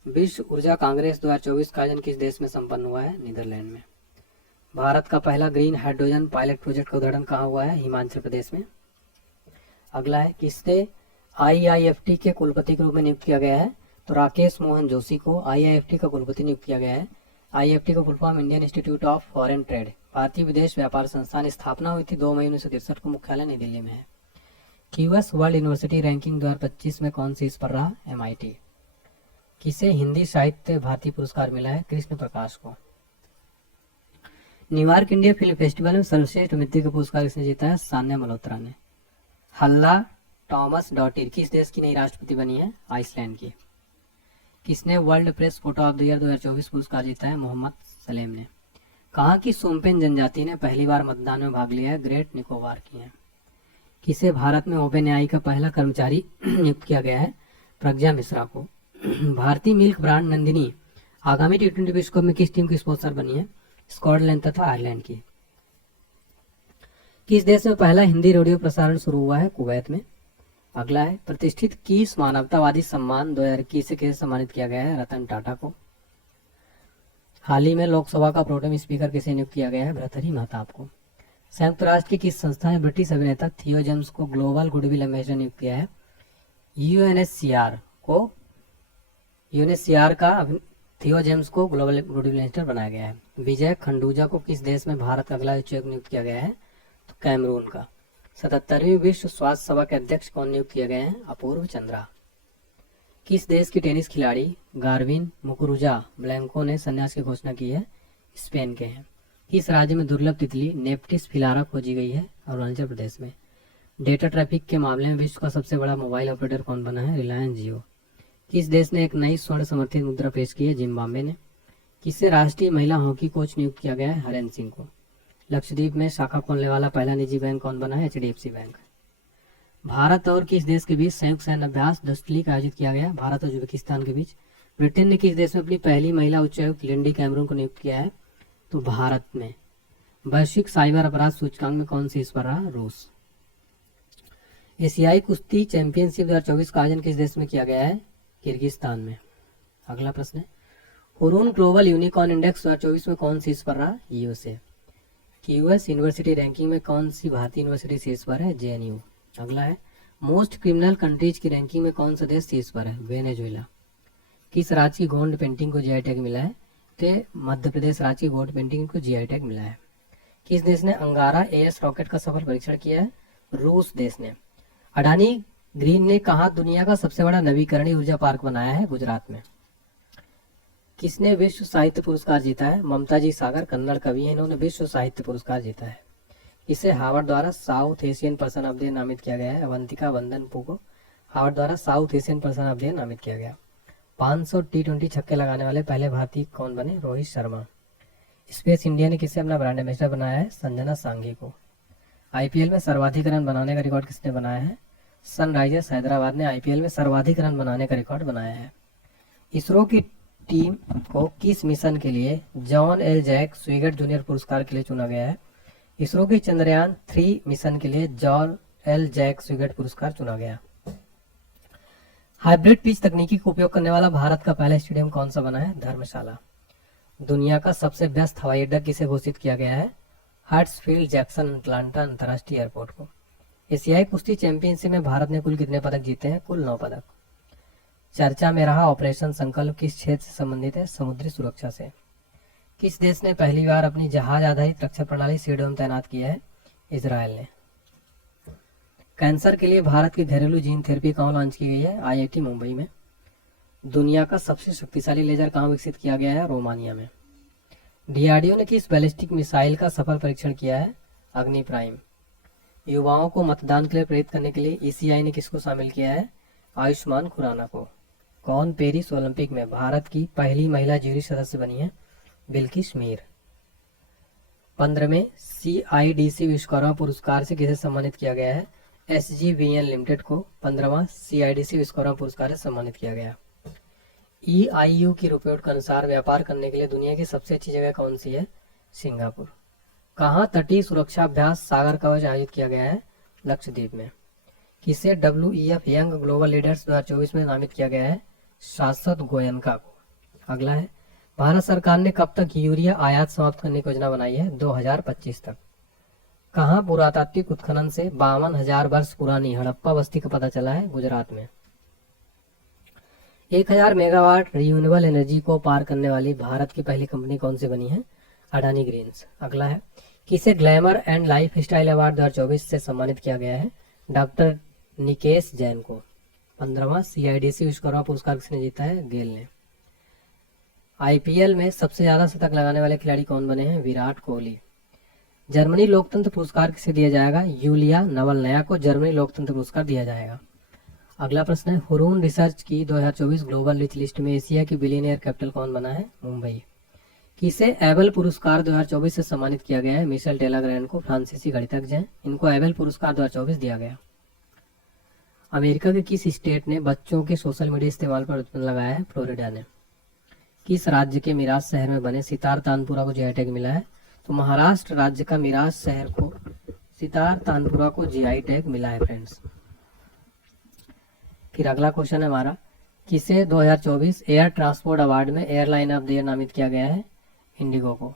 विश्व ऊर्जा कांग्रेस 2024 का आयोजन किस देश में संपन्न हुआ है? नीदरलैंड में। भारत का पहला ग्रीन हाइड्रोजन पायलट प्रोजेक्ट का उद्घाटन कहाँ हुआ है? हिमाचल प्रदेश में। अगला है, किससे IIFT के कुलपति के रूप में नियुक्त किया गया है? तो राकेश मोहन जोशी को IIFT का कुलपति नियुक्त किया गया है। IIFT का full form Indian institute of foreign trade, भारतीय विदेश व्यापार संस्थान। स्थापना हुई थी 2 मई 1963 को। मुख्यालय नई दिल्ली में है। QS वर्ल्ड यूनिवर्सिटी रैंकिंग 2025 में कौन सी इस पर रहा? MIT। किसे हिंदी साहित्य भारती पुरस्कार मिला है? कृष्ण प्रकाश को। न्यूयॉर्क इंडिया फिल्म फेस्टिवल में सर्वश्रेष्ठ अभिनेत्री का पुरस्कार किसने जीता है? सान्या मल्होत्रा ने। हल्ला टॉमस डॉटिर किस देश की नई राष्ट्रपति बनी है? आइसलैंड की। किसने world press photo of the year 2024 पुरस्कार जीता है? मोहम्मद सलेम ने। कहाँ की सोम्पेन जनजाति ने पहली बार मतदान में भाग लिया है? ग्रेट निकोबार की है। किसे भारत में ओपन एआई का पहला कर्मचारी नियुक्त किया गया है? प्रज्ञा मिश्रा को। भारतीय मिल्क ब्रांड नंदिनी आगामी T20 विश्व कप में किस टीम की स्पॉन्सर बनी है? स्कॉटलैंड तथा आयरलैंड की। किस देश में पहला हिंदी रेडियो प्रसारण शुरू हुआ है? कुवैत में। अगला है प्रतिष्ठित किस मानवतावादी सम्मान 2021 से किसे सम्मानित किया गया है? रतन टाटा को। हाल ही में लोकसभा का प्रोटेम स्पीकर किसे नियुक्त किया गया है? भर्तृहरि महताब को। संयुक्त राष्ट्र की किस संस्था ने ब्रिटिश अभिनेता थियो जेम्स को ग्लोबल गुडविल एम्बेसडर नियुक्त किया है? यूएनएचसीआर को। यूएनएचसीआर का थियो जेम्स को ग्लोबल गुडविल एम्बेसडर बनाया गया है। विजय खंडूजा को किस देश में भारत का अगला उच्चायुक्त नियुक्त किया गया है? तो कैमरून का। 77वीं विश्व स्वास्थ्य सभा के अध्यक्ष कौन नियुक्त किए गए हैं? अपूर्व चंद्रा। किस देश की टेनिस खिलाड़ी गार्बिन मुकुरुजा ब्लैंको ने संन्यास की घोषणा की है? स्पेन के हैं। किस राज्य में दुर्लभ तितली नेप्टिस फिलारा खोजी गई है? अरुणाचल प्रदेश में। डेटा ट्रैफिक के मामले में विश्व का सबसे बड़ा मोबाइल ऑपरेटर कौन बना है? रिलायंस जियो। किस देश ने एक नई स्वर्ण समर्थित मुद्रा पेश की है? जिम्बाब्वे ने। किससे राष्ट्रीय महिला हॉकी कोच नियुक्त किया गया है? हरेन सिंह को। लक्षद्वीप में शाखा खोलने वाला पहला निजी बैंक कौन बना है? HDFC bank. भारत और किस देश के बीच संयुक्त सैन्य अभ्यास दस्तलीक आयोजित किया गया? भारत और उज्बेकिस्तान के बीच। ब्रिटेन ने किस देश में अपनी पहली महिला उच्चायुक्त लिंडी कैमरून को नियुक्त किया है? तो भारत में। वैश्विक साइबर अपराध सूचकांक में कौन शीर्ष पर रहा? रूस। एशियाई कुश्ती चैंपियनशिप 2024 का आयोजन किस देश में किया गया है? किर्गिस्तान में। अगला प्रश्न है हुरून ग्लोबल यूनिकॉर्न इंडेक्स 2024 में कौन शीर्ष पर रहा? यूएसए। क्यूएस यूनिवर्सिटी रैंकिंग में कौन सी भारतीय यूनिवर्सिटी शीर्ष पर है? जेएनयू। अगला है मोस्ट क्रिमिनल कंट्रीज की रैंकिंग में कौन सा देश शीर्ष पर है? वेनेजुएला। किस राज्य की गोंड पेंटिंग को जीआई टैग मिला है? तो मध्य प्रदेश राज्य की गोंड पेंटिंग को जीआई टैग मिला है। किस देश ने अंगारा एएस रॉकेट का सफल परीक्षण किया है? रूस देश ने। अडानी ग्रीन ने कहा दुनिया का सबसे बड़ा नवीकरणीय ऊर्जा पार्क बनाया है? गुजरात में। किसने विश्व साहित्य पुरस्कार जीता है? ममताजी सागर कन्नड़ कवि हैं, इन्होंने विश्व साहित्य पुरस्कार जीता है। इसे हार्वर्ड द्वारा south Asian person of the year नामित किया गया है। अवंतिका वंदन पू को हार्वर्ड द्वारा south Asian person of the year नामित किया गया। 500 T20 छक्के लगाने वाले पहले भारतीय कौन बने? रोहित शर्मा। स्पेस इंडिया ने किसे अपना ब्रांड एम्बेसडर बनाया है? संजना सांघी को। आईपीएल में सर्वाधिक रन बनाने का रिकॉर्ड किसने बनाया है? सनराइजर्स हैदराबाद ने आईपीएल में सर्वाधिक रन बनाने का रिकॉर्ड बनाया है। इसरो की टीम को किस मिशन के लिए जॉन एल जैक स्विगेट जूनियर पुरस्कार के लिए चुना गया है? इसरो के चंद्रयान 3 मिशन के लिए जॉन एल जैक स्विगेट पुरस्कार चुना गया। हाइब्रिड पिच तकनीकी का उपयोग करने वाला भारत का पहला स्टेडियम कौन सा बना है? धर्मशाला। दुनिया का सबसे व्यस्त हवाई अड्डा किसे घोषित किया गया है? हार्ट्सफील्ड जैक्सन अटलांटा अंतर्राष्ट्रीय एयरपोर्ट को। एशियाई कुश्ती चैंपियनशिप में भारत ने कुल कितने पदक जीते हैं? कुल 9 पदक। चर्चा में रहा ऑपरेशन संकल्प किस क्षेत्र से संबंधित है? समुद्री सुरक्षा से। किस देश ने पहली बार अपनी जहाज आधारित रक्षा प्रणाली सीडो में तैनात किया है? इजराइल ने। कैंसर के लिए भारत की घरेलू जीन थेरेपी कहाँ लॉन्च की गई है? आईआईटी मुंबई में। दुनिया का सबसे शक्तिशाली लेजर कहाँ विकसित किया गया है? रोमानिया में। डीआरडीओ ने किस बैलिस्टिक मिसाइल का सफल परीक्षण किया है? अग्नि प्राइम। युवाओं को मतदान के लिए प्रेरित करने के लिए ईसीआई ने किसको शामिल किया है? आयुष्मान खुराना को। कौन पेरिस ओलंपिक में भारत की पहली महिला जूरी सदस्य बनी है? बिल्किस मीर। 15वें CIDC विश्वकर्मा पुरस्कार से किसे सम्मानित किया गया है? SGVN लिमिटेड को 15वां CIDC विश्वकर्मा पुरस्कार से सम्मानित किया गया। EIU की रिपोर्ट के अनुसार व्यापार करने के लिए दुनिया की सबसे अच्छी जगह कौन सी है? सिंगापुर। कहाँ तटीय सुरक्षा अभ्यास सागर कवच आयोजित किया गया है? लक्षद्वीप में। किसे WEF यंग ग्लोबल लीडर्स 2024 में नामित किया गया है? शाश्वत गोयनका को। अगला है भारत सरकार ने कब तक यूरिया आयात समाप्त करने की योजना बनाई है? 2025 तक। कहाँ पुरातात्विक उत्खनन से 52,000 वर्ष पुरानी हड़प्पा बस्ती का पता चला है? गुजरात में। 1000 मेगावाट रिन्यूएबल एनर्जी को पार करने वाली भारत की पहली कंपनी कौन सी बनी है? अडानी ग्रीन्स। अगला है किसे glamour and life style award 2024 से सम्मानित किया गया है? डॉक्टर निकेश जैन को। 15वां CIDC विश्वकर्मा पुरस्कार किसने जीता है? गेल ने। आईपीएल में सबसे ज्यादा शतक लगाने वाले खिलाड़ी कौन बने हैं? विराट कोहली। जर्मनी लोकतंत्र पुरस्कार किसे दिया जाएगा? यूलिया नवलनया को जर्मनी लोकतंत्र पुरस्कार दिया जाएगा। अगला प्रश्न है, हुरून रिसर्च की 2024 ग्लोबल रिच लिस्ट में एशिया की बिलियनियर कैपिटल कौन बना है? मुंबई। किसे एबल पुरस्कार 2024 से सम्मानित किया गया है? मिशेल टेलाग्रैंड को, फ्रांसीसी गणितज्ञ हैं, इनको एबल पुरस्कार 2024 दिया गया। अमेरिका के किस स्टेट ने बच्चों के सोशल मीडिया इस्तेमाल पर प्रतिबंध लगाया है? फ्लोरिडा ने। किस राज्य के मिराज शहर में बने सितार तानपुरा को जीआई टैग मिला है? तो महाराष्ट्र राज्य का मिराज शहर को सितार तानपुरा को जीआई टैग मिला है फ्रेंड्स। फिर अगला क्वेश्चन है हमारा, किसे 2024 एयर ट्रांसपोर्ट अवार्ड में एयरलाइन ऑफ द ईयर नामित किया गया है? इंडिगो को।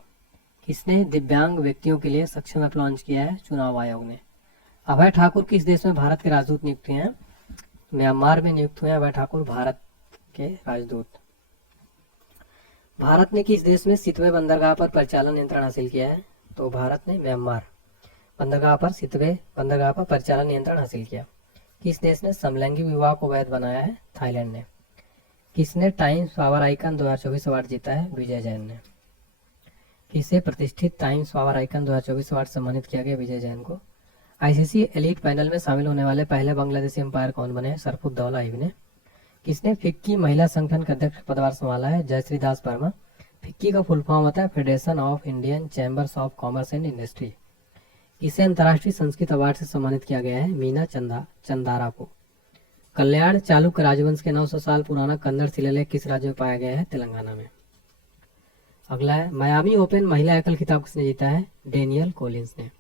किसने दिव्यांग व्यक्तियों के लिए सक्षम ऐप लॉन्च किया है? चुनाव आयोग ने। अभय ठाकुर किस देश में भारत के राजदूत नियुक्त हुए हैं? म्यांमार में नियुक्त हुए अभय ठाकुर भारत के राजदूत। भारत ने किस देश में सितवे बंदरगाह पर परिचालन नियंत्रण हासिल किया है? तो भारत ने म्यांमार सितवे बंदरगाह पर परिचालन नियंत्रण हासिल किया। किस देश ने समलैंगिक विवाह को वैध बनाया है? थाईलैंड ने। किसने टाइम्स पावर आइकन 2024 अवार्ड जीता है? विजय जैन ने। किसे प्रतिष्ठित टाइम्स पावर आइकन 2024 अवार्ड सम्मानित किया गया? विजय जैन को। आईसीसी एलीट पैनल में शामिल होने वाले पहले बांग्लादेशी अंपायर कौन बने हैं? शरफुद्दौला आइवी ने। किसने फिक्की महिला संगठन का अध्यक्ष पदभार संभाला है? जयश्री दास वर्मा। फिक्की का फुल फॉर्म होता है federation of Indian chambers of commerce and industry. किसे अंतर्राष्ट्रीय संस्कृत अवार्ड से सम्मानित किया गया है? मीना चंदारा को। कल्याण चालुक्य राजवंश के 900 साल पुराना कन्नड़ शिलालेख किस राज्य में पाया गया है? तेलंगाना में। अगला है, मायामी ओपन महिला एकल खिताब किसने जीता है? डेनियल कोलिंस ने।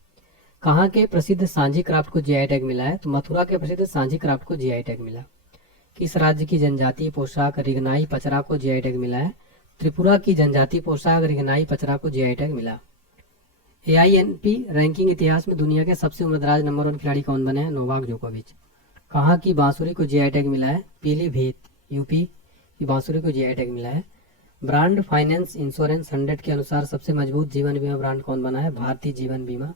कहाँ के प्रसिद्ध सांझी क्राफ्ट को जीआई टैग मिला है? तो मथुरा के प्रसिद्ध सांझी क्राफ्ट को जीआई टैग मिला। किस राज्य की जनजातीय पोशाक रिगनाई पचरा को जीआई टैग मिला है? त्रिपुरा की जनजातीय पोशाक रिगनाई पचरा को जीआई टैग मिला। एआईएनपी रैंकिंग इतिहास में दुनिया के सबसे उम्रदराज नंबर 1 खिलाड़ी कौन बने हैं? नोवाक जोकोविच। कहाँ की बांसुरी को जीआई टैग मिला है? पीलीभीत यूपी की बांसुरी को जीआई टैग मिला है। ब्रांड फाइनेंस इंश्योरेंस 100 के अनुसार सबसे मजबूत जीवन बीमा ब्रांड कौन बना है? भारतीय जीवन बीमा।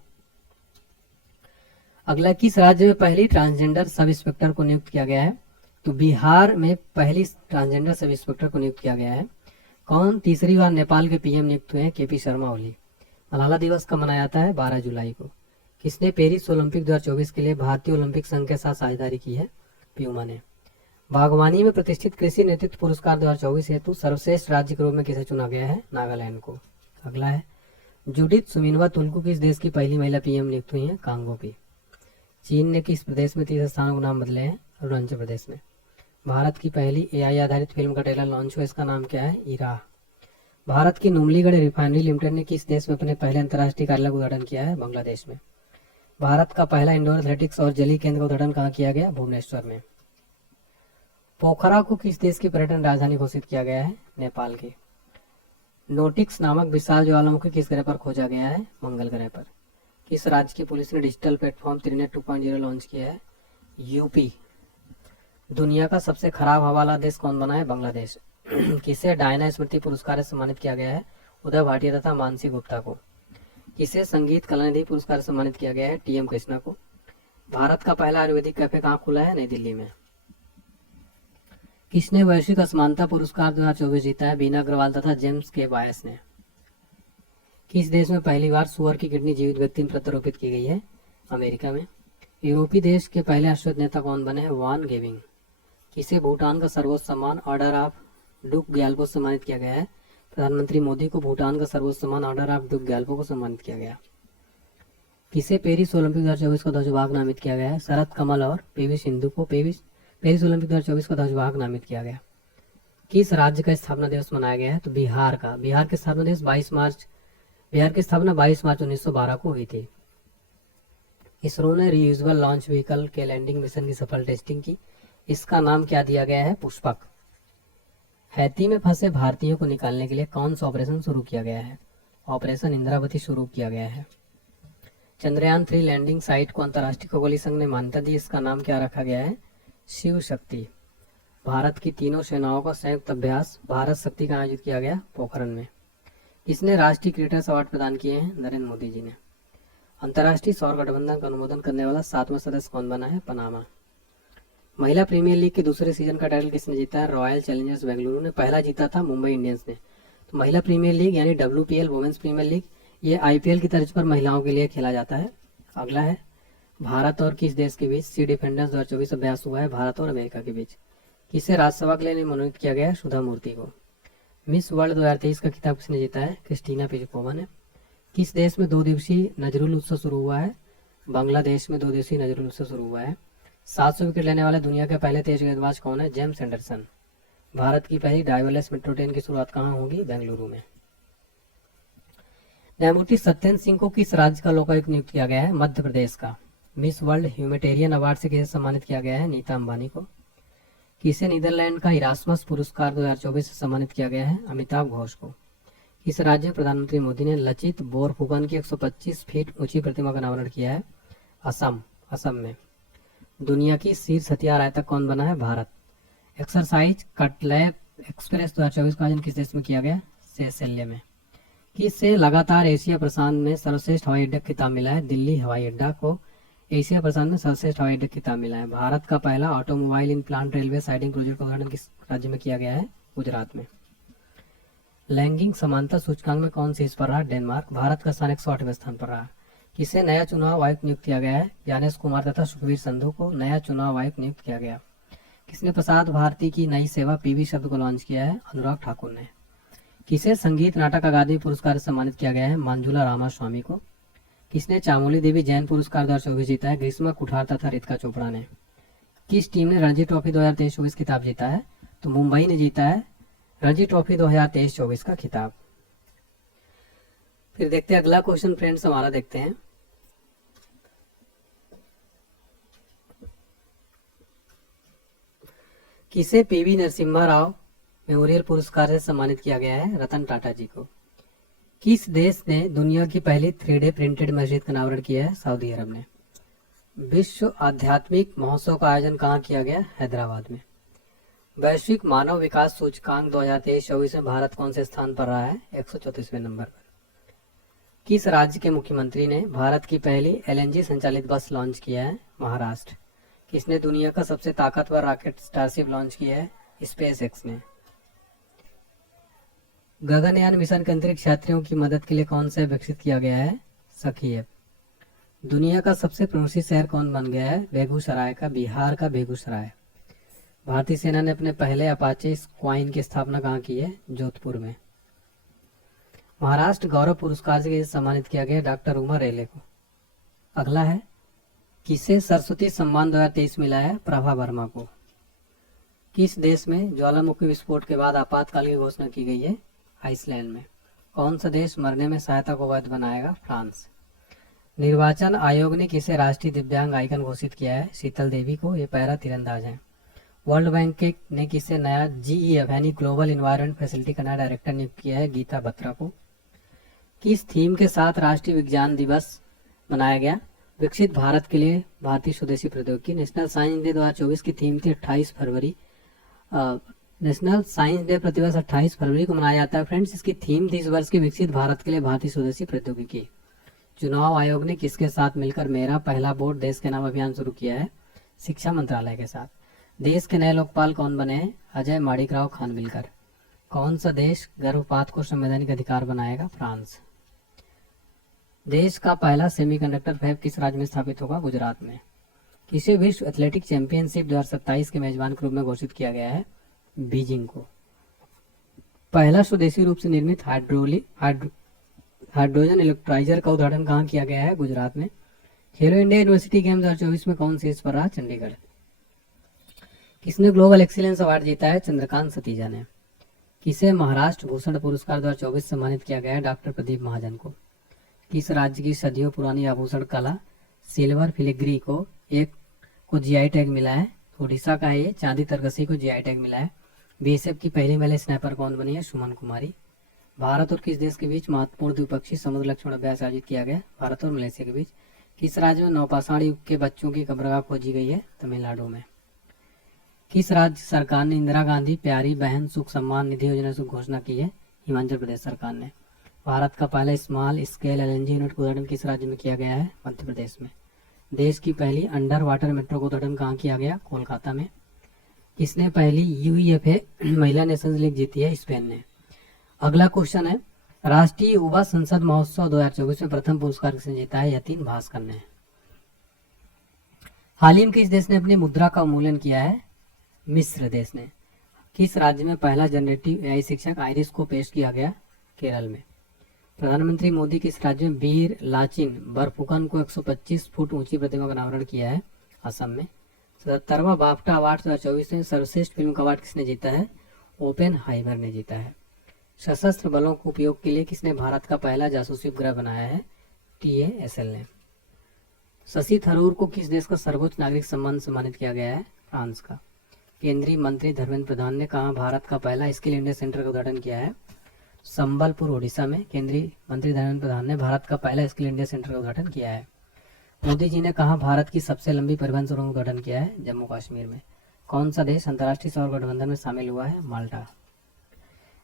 अगला, किस राज्य में पहली ट्रांसजेंडर सब इंस्पेक्टर को नियुक्त किया गया है? तो बिहार में पहली ट्रांसजेंडर सब इंस्पेक्टर को नियुक्त किया गया है। कौन तीसरी बार नेपाल के पीएम नियुक्त हुए हैं? केपी शर्मा ओली। मलाला दिवस कब मनाया जाता है? 12 जुलाई को। किसने पेरिस ओलंपिक 2024 के लिए भारतीय ओलंपिक संघ के साथ साझेदारी की है? प्यूमा ने। बागवानी में प्रतिष्ठित कृषि नेतृत्व पुरस्कार 2024 हेतु सर्वश्रेष्ठ राज्य के रूप में किसे चुना गया है? नागालैंड को। अगला है, जूडिथ सुमिनवा तुल्कू किस देश की पहली महिला पीएम नियुक्त हुई है? कांगो की। चीन ने किस प्रदेश में 30 स्थानों को नाम बदले हैं? अरुणाचल प्रदेश में। भारत की पहली एआई आधारित फिल्म का ट्रेलर लॉन्च हुआ, इसका नाम क्या है? इरा। भारत की नुमलीगढ़ रिफाइनरी लिमिटेड ने किस देश में अपने पहले अंतर्राष्ट्रीय कार्यालय का उद्घाटन किया है? बांग्लादेश में। भारत का पहला इंडोर एथलेटिक्स और जलीय केंद्र का उद्घाटन कहाँ किया गया? भुवनेश्वर में। पोखरा को किस देश की पर्यटन राजधानी घोषित किया गया है? नेपाल की। नोटिक्स नामक विशाल ज्वालामुखी किस ग्रह पर खोजा गया है? मंगल ग्रह पर। किस राज्य की पुलिस ने डिजिटल प्लेटफॉर्म त्रिनेट 2.0 लॉन्च किया है? यूपी। दुनिया का सबसे खराब हवाला देश कौन बना है? बांग्लादेश। किसे डायना स्मृति पुरस्कार से सम्मानित किया गया है? उदय भाटिया तथा मानसी गुप्ता को। किसे संगीत कलानिधि पुरस्कार से सम्मानित किया गया है? टीएम कृष्णा को। भारत का पहला आयुर्वेदिक कैफे कहाँ खुला है? नई दिल्ली में। किसने वैश्विक असमानता पुरस्कार 2024 जीता है? बीना अग्रवाल तथा जेम्स के बायस ने। किस देश में पहली बार सुअर की किडनी जीवित व्यक्ति में प्रत्यारोपित की गई है? अमेरिका में। यूरोपीय देश के पहले अश्वत्थ नेता कौन बने हैं? वान गेविंग। किसे भूटान का सर्वोच्च सम्मान ऑर्डर ऑफ डुक ग्याल्पो से सम्मानित किया गया है? प्रधानमंत्री मोदी को भूटान का सर्वोच्च सम्मान ऑर्डर ऑफ डुक ग्याल्पो को सम्मानित किया गया। किसे पेरिस ओलंपिक 2024 का ध्वजवाहक नामित किया गया है? शरद कमल और पीवी सिंधु को पेरिस ओलंपिक 2024 का ध्वजवाहक नामित किया गया। किस राज्य का स्थापना दिवस मनाया गया है? तो बिहार का। बिहार की स्थापना दिवस 22 मार्च 1912 को हुई थी। इसरो ने रीयूजेबल लॉन्च व्हीकल के लैंडिंग मिशन की सफल टेस्टिंग की, इसका नाम क्या दिया गया है? पुष्पक। हैती में फंसे भारतीयों को निकालने के लिए कौन सा ऑपरेशन शुरू किया गया है? ऑपरेशन इंद्रावती शुरू किया गया है। चंद्रयान 3 लैंडिंग साइट को अंतर्राष्ट्रीय खगोलीय संघ ने मान्यता दी, इसका नाम क्या रखा गया है? शिव शक्ति। भारत की तीनों सेनाओं का संयुक्त अभ्यास भारत शक्ति का आयोजित किया गया पोखरण में। किसने राष्ट्रीय क्रिकेटर्स अवार्ड प्रदान किए हैं? नरेंद्र मोदी जी ने। अंतर्राष्ट्रीय सौर गठबंधन का अनुमोदन करने वाला 7वां सदस्य कौन बना है? पनामा। महिला प्रीमियर लीग के दूसरे सीजन का टाइटल किसने जीता है? रॉयल चैलेंजर्स बेंगलुरु ने। पहला जीता था मुंबई इंडियंस ने। तो महिला प्रीमियर लीग यानी WPL वुमेन्स प्रीमियर लीग, ये IPL की तर्ज पर महिलाओं के लिए खेला जाता है। अगला है भारत और किस देश के बीच सी डिफेंडेंस 2024 अभ्यास हुआ है? भारत और अमेरिका के बीच। किसे राज्यसभा के लिए मनोनीत किया गया? सुधा मूर्ति को। मिस वर्ल्ड 2023 का खिताब किसने जीता है? क्रिस्टीना पिजकोवा ने। किस देश में 2 दिवसीय नजरुल उत्सव शुरू हुआ है? बांग्लादेश में 2 दिवसीय नजरुल उत्सव शुरू हुआ है। 700 विकेट लेने वाले दुनिया के पहले तेज गेंदबाज कौन है? James Anderson. भारत की पहली ड्राइवरलेस मेट्रो ट्रेन की शुरुआत कहाँ होगी? बेंगलुरु में। न्यायमूर्ति सत्येंद्र सिंह को किस राज्य का लोकायुक्त नियुक्त किया गया है? मध्य प्रदेश का। मिस वर्ल्ड ह्यूमैनिटेरियन अवार्ड से किसे सम्मानित किया गया है? नीता अंबानी को। किसे नीदरलैंड का इरास्मस पुरस्कार 2024 से सम्मानित किया गया है? अमिताभ घोष को। किस राज्य में प्रधानमंत्री मोदी ने लचित बोरफुकन की 125 फीट ऊंची प्रतिमा का अनावरण किया है? असम में। दुनिया की शीर्ष हथियार आयतक कौन बना है? भारत। एक्सरसाइज कटलैब एक्सप्रेस 2024 का आयोजन किस देश में किया गया? सेशेल्स में। किससे लगातार एशिया प्रशांत में सर्वश्रेष्ठ हवाई अड्डा खिताब मिला है? दिल्ली हवाई अड्डा को एशिया प्रशांत में सर्वश्रेष्ठ हवाई अड्डा खिताब मिला है। भारत का पहला automobile in plant railway siding project का उद्घाटन किस राज्य में किया गया है? गुजरात में। लैंगिक समानता सूचकांक में कौन शीर्ष पर रहा? डेनमार्क। भारत का स्थान 108वें स्थान पर रहा। किसे नया चुनाव आयुक्त नियुक्त किया गया है? ज्ञानेश कुमार तथा सुखबीर संधू को नया चुनाव आयुक्त नियुक्त किया गया। किसने प्रसार भारती की नई सेवा PV शब्द को लॉन्च किया है? अनुराग ठाकुर ने। किसे संगीत नाटक अकादमी पुरस्कार से सम्मानित किया गया है? मंजुला रामास्वामी को। किसने चामुली देवी जैन पुरस्कार 2024 जीता है? ग्रीष्मा कुठार तथा रितिका चोपड़ा ने। किस टीम ने रणजी ट्रॉफी 2023-24 खिताब जीता है? तो मुंबई ने जीता है रणजी ट्रॉफी 2023-24 का खिताब। फिर देखते हैं अगला क्वेश्चन फ्रेंड्स, हमारा देखते हैं। किसे PV नरसिम्हा राव मेमोरियल पुरस्कार से सम्मानित किया गया है? रतन टाटा जी को। किस देश ने दुनिया की पहली 3D प्रिंटेड मस्जिद का अनावरण किया है? सऊदी अरब ने। विश्व आध्यात्मिक महोत्सव का आयोजन कहाँ किया गया? हैदराबाद में। वैश्विक मानव विकास सूचकांक 2023-24 में भारत कौन से स्थान पर रहा है? 134वें नंबर पर। किस राज्य के मुख्यमंत्री ने भारत की पहली LNG संचालित बस लॉन्च किया है? महाराष्ट्र। किसने दुनिया का सबसे ताकतवर रॉकेट स्टारशिप लॉन्च किया है? SpaceX ने। गगनयान मिशन के अंतरिक्ष यात्रियों की मदद के लिए कौन सा विकसित किया गया है? सखी ऐप। दुनिया का सबसे प्रमुख शहर कौन बन गया है? बेगूसराय का। बिहार का बेगूसराय। भारतीय सेना ने अपने पहले अपाचे स्क्वाइन की स्थापना कहाँ की है? जोधपुर में। महाराष्ट्र गौरव पुरस्कार से सम्मानित किया गया डॉक्टर उमर रेले को। अगला है किसे सरस्वती सम्मान 2023 मिला है? प्रभा वर्मा को। किस देश में ज्वालामुखी विस्फोट के बाद आपातकाल की घोषणा की गई है? आइसलैंड में। कौन सा देश मरने में सहायता को वैध बनाएगा? फ्रांस। निर्वाचन आयोग ने किसे राष्ट्रीय दिव्यांग आइकन घोषित किया है? शीतल देवी को। ये पैरा तीरंदाज है। वर्ल्ड बैंक ने किसे नया GEF यानी ग्लोबल इन्वायरमेंट फैसिलिटी का नया डायरेक्टर नियुक्त किया है? गीता बत्रा को। किस थीम के साथ राष्ट्रीय विज्ञान दिवस मनाया गया? विकसित भारत के लिए भारतीय स्वदेशी प्रौद्योगिकी। नेशनल साइंस डे 2024 की थीम थी 28 फरवरी। नेशनल साइंस डे प्रतिवर्ष 28 फरवरी को मनाया जाता है फ्रेंड्स। इसकी थीम थी इस वर्ष की विकसित भारत के लिए भारतीय स्वदेशी प्रौद्योगिकी। चुनाव आयोग ने किसके साथ मिलकर मेरा पहला वोट देश के नाम अभियान शुरू किया है? शिक्षा मंत्रालय के साथ। देश के नए लोकपाल कौन बने हैं? अजय माणिकराव खानविलकर। कौन सा देश गर्भपात को संवैधानिक अधिकार बनाएगा? फ्रांस। देश का पहला सेमीकंडक्टर फैब किस राज्य में स्थापित होगा? गुजरात में। किसे विश्व एथलेटिक चैंपियनशिप 2027 के मेजबान के रूप में घोषित किया गया है? बीजिंग को। पहला स्वदेशी रूप से निर्मित हाइड्रोजन इलेक्ट्राइजर का उद्घाटन कहाँ किया गया है? गुजरात में। खेलो इंडिया यूनिवर्सिटी गेम्स 2024 में कौन शीर्ष पर रहा? चंडीगढ़। किसने ग्लोबल एक्सीलेंस अवार्ड जीता है? चंद्रकांत सतीजा ने। किसे महाराष्ट्र भूषण पुरस्कार 2024 सम्मानित किया गया है? डॉक्टर प्रदीप महाजन को। किस राज्य की सदियों पुरानी आभूषण कला सिल्वर फिलिग्री को GI टैग मिला है? उड़ीसा का है ये। चांदी तरकसी को GI टैग मिला है। BSF की पहली महिला स्नाइपर कौन बनी है? सुमन कुमारी। भारत और किस देश के बीच महत्वपूर्ण द्विपक्षीय समुद्र लक्ष्मण अभ्यास आयोजित किया गया? भारत और मलेशिया के बीच। किस राज्य में नवपाषाण युग के बच्चों की कब्रगाह खोजी गई है? तमिलनाडु में। किस राज्य सरकार ने इंदिरा गांधी प्यारी बहन सुख सम्मान निधि योजना की घोषणा की है? हिमाचल प्रदेश सरकार ने। भारत का पहला स्मॉल स्केल LNG यूनिट का उद्घाटन किस राज्य में किया गया है? मध्य प्रदेश में। देश की पहली अंडर वाटर मेट्रो का उद्घाटन कहाँ किया गया? कोलकाता में। किसने पहली UEFA महिला नेशंस लीग जीती है? स्पेन ने। अगला क्वेश्चन है, राष्ट्रीय युवा संसद महोत्सव 2024 में प्रथम पुरस्कार किसने जीता है? यतीन भास्कर ने। हाल ही में किस देश ने अपनी मुद्रा का उन्मूलन किया है? मिस्र देश ने। किस राज्य में पहला जनरेटिव एआई शिक्षक आइरिस को पेश किया गया? केरल में। प्रधानमंत्री मोदी किस राज्य में वीर लाचिन बरफुकन को 125 फुट ऊंची प्रतिमा का अनावरण किया है? असम में। 77वां बाफ्टा अवार्ड 2024 में सर्वश्रेष्ठ फिल्म का अवार्ड किसने जीता है? ओपेनहाइमर ने जीता है। सशस्त्र बलों के उपयोग के लिए किसने भारत का पहला जासूसी उपग्रह बनाया है? TASL ने। शशि थरूर को किस देश का सर्वोच्च नागरिक सम्मान सम्मानित किया गया है? फ्रांस का। केंद्रीय मंत्री धर्मेंद्र प्रधान ने कहा भारत का पहला स्किल इंडिया सेंटर का उद्घाटन किया है? संबलपुर ओडिशा में। केंद्रीय मंत्री धर्मेंद्र प्रधान ने भारत का पहला स्किल इंडिया सेंटर का उद्घाटन किया है। मोदी जी ने कहा भारत की सबसे लंबी परिवहन सुरंग का उद्घाटन किया है? जम्मू कश्मीर में। कौन सा देश अंतर्राष्ट्रीय सौर गठबंधन में शामिल हुआ है? माल्टा।